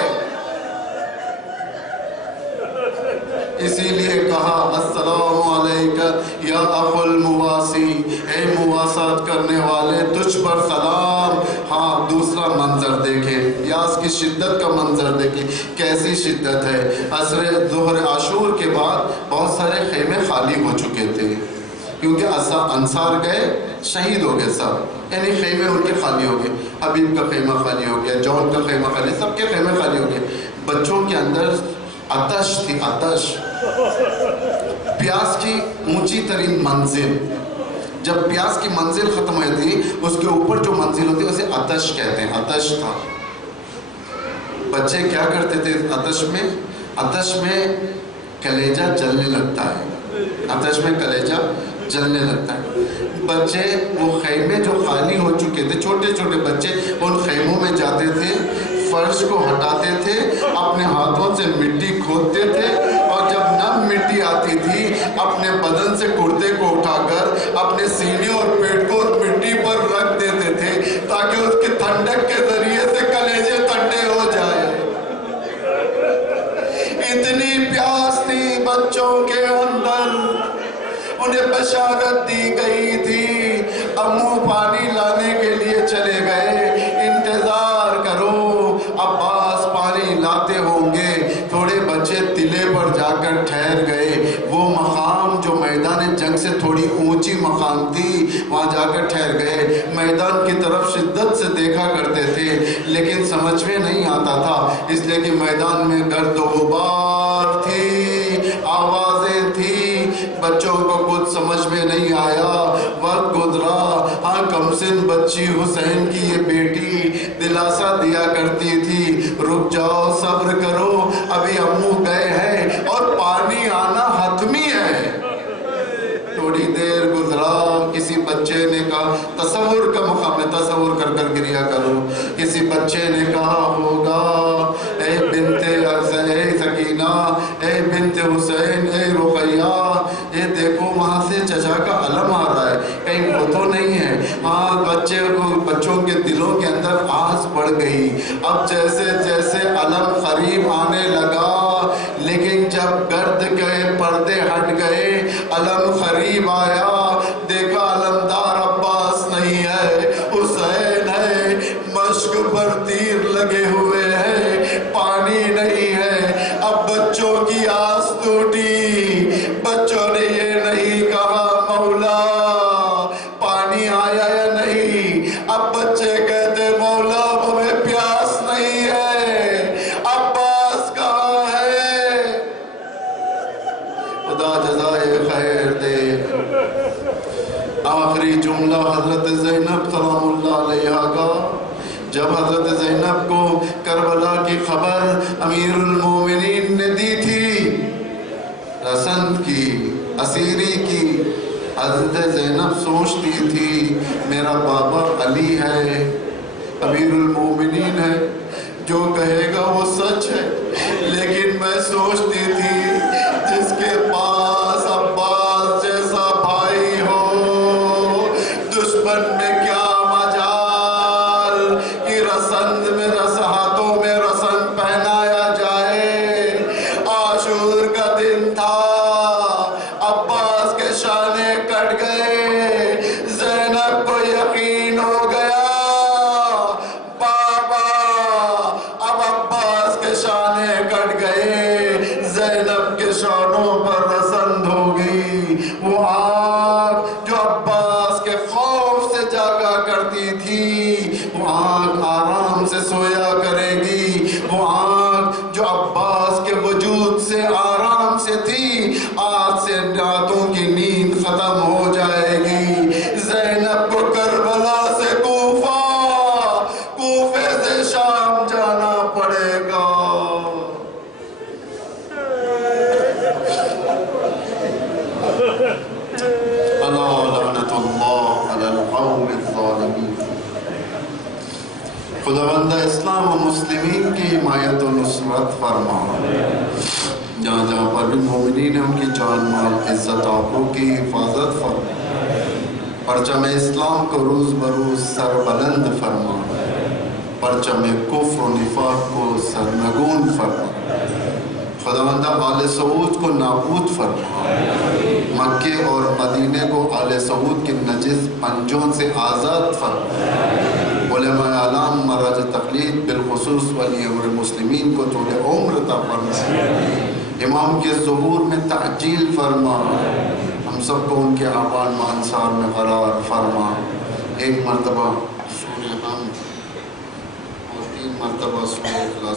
اسی لیے کہا السلام علیکہ یا اخو المواسی, اے مواسات کرنے والے تجھ پر سلام. ہاں دوسرا منظر دیکھیں, پیاس کی شدت کا منظر دیکھیں, کیسی شدت ہے. عصر ظہر عاشور کے بعد بہت سارے خیمے خالی ہو چکے تھے, کیونکہ انصار گئے, شہید ہو گئے سب, یعنی خیمے ان کے خالی ہو گئے. حبیب کا خیمہ خالی ہو گیا, جون کا خیمہ خالی, سب کے خیمے خالی ہو گئے. بچوں کے اندر آتش تھی, آتش, پیاس کی اونچی ترین منزل. جب پیاس کی منزل ختم ہوئی تھی, اس کے اوپر جو منزل ہوتی ہے اسے آتش کہتے ہیں, آتش تھا. بچے کیا کرتے تھے آتش میں؟ آتش میں کلیجہ جلنے لگتا ہے, آتش میں کلیجہ جلنے لگتا ہے. بچے وہ خیمے جو خالی ہو چکے تھے, چھوٹے چھوٹے بچے ان خیموں میں جاتے تھے, فرش کو ہٹاتے تھے, اپنے ہاتھوں سے مٹی کھودتے تھے, اور جب نم مٹی آتی تھی اپنے بدن سے کرتے کو اٹھا کر اپنے سینے اور پیٹ کو مٹی پر رکھ دیتے تھے تاکہ اس کی ٹھنڈک کے ذریعے سے کلیجے ٹھنڈے ہو جائے. اتنی پیاس تھی بچوں کے اندر, انہیں بشارت دی گئی تھی, امو پانی لانے کے لیے چلے گئے, انتظار کرو عباس پانی لاتے ہوں گے. تھوڑے بچے تلے پر جا کر ٹھہر گئے, وہ مقام جو میدان جنگ سے تھوڑی اونچی مقام تھی وہاں جا کر ٹھہر گئے. میدان کی طرف شدت سے دیکھا کرتے تھے, لیکن سمجھ میں نہیں آتا تھا, اس لیے کہ میدان میں گرد و غبار تھی, آوازیں تھی, بچوں کو کچھ سمجھ میں نہیں آیا. وقت گزرا, ہاں کمسن بچی حسین کی یہ بیٹی دلاسا دیا کرتی تھی, رک جاؤ صبر کرو, ابھی امو گئے ہیں اور پانی آنا حتمی ہے. تھوڑی دیر گزرا, کسی بچے نے کہا, تصور کا مقام ہے, تصور کر کر گریا کرو, کسی بچے نے کہا ہوگا اے بنت اے سکینہ, اے بنت حسین, اے رقیہ, یہ دیکھو وہاں سے چچا کا علم آ رہا ہے, کہیں وہ تو نہیں ہے. ہاں بچوں کے دلوں کے اندر آس بڑھ گئی. اب جیسے جیسے علم قریب آنے لگا, لیکن جب گرد گئے پردے ہٹ گئے, علم قریب آیا, دیکھا علمدار عباس نہیں ہے, حسین ہے, مشک پر تیر لگے ہوئے ہیں, پانی نہیں ہے. اب بچوں کی آس ٹوٹی, بچوں نے یہ نہیں کہا مولا پانی آیا یا نہیں, اب بچے کہتے مولا ہمیں پیاس نہیں ہے, عباس کہاں ہے. خدا جزا علیہا کا جب حضرت زینب کو کربلا کی خبر امیر المومنین نے دی تھی، رسند کی، اسیری کی، حضرت زینب سوچتی تھی میرا بابا علی ہے، امیر المومنین ہے، جو کہے گا وہ سچ ہے، لیکن میں سوچتی تھی جس کے پاس عباس جیسا بھائی ہو، دشمن میں کیا مجال کہ رسند میں ہاتھوں میں رسند پہنایا جائے۔ عاشور کا دن تھا، عباس کے شانے کٹ گئے، زینب کو یقین ہو گیا بابا اب عباس کے شانے کٹ گئے، زینب کے شانوں پر رسند ہوگی۔ وہ آنکھ جو عباس کے خوف سے جاگا کرتی تھی، وہ آنکھ آرام سے سویا کرے گی، وہ آنکھ جو عباس کے وجود سے آرام سے تھی، آج سے راتوں کی نیند ختم ہو جائے گی۔ زینب کو کربلا سے کوفہ، کوفے سے شام جانا پڑے گا۔ الا لعنت اللہ علی القوم الظالمین۔ خداوند اسلام و مسلمین کی حمایت و نصرت فرما، جہاں جہاں پر بھی مومنین ہیں ان کی جان مال عزت آبرو کی حفاظت فرما، پرچم اسلام کو روز بروز سربلند فرما، پرچم کفر و نفاق کو سرنگون فرما، خداوندہ آل سعود کو نابود فرما، مکے اور مدینے کو آل سعود کے نجس پنجوں سے آزاد فرما، علماء اعلام مراج تقلید بالخصوص ولی امر المسلمین کو طول عمر عطا فرما، امام کے ظہور میں تعجیل فرما، ہم سب کو ان کے اعوان و انصار میں قرار فرما۔ ایک مرتبہ سورہ حمد اور 3 مرتبہ سورہ اخلاص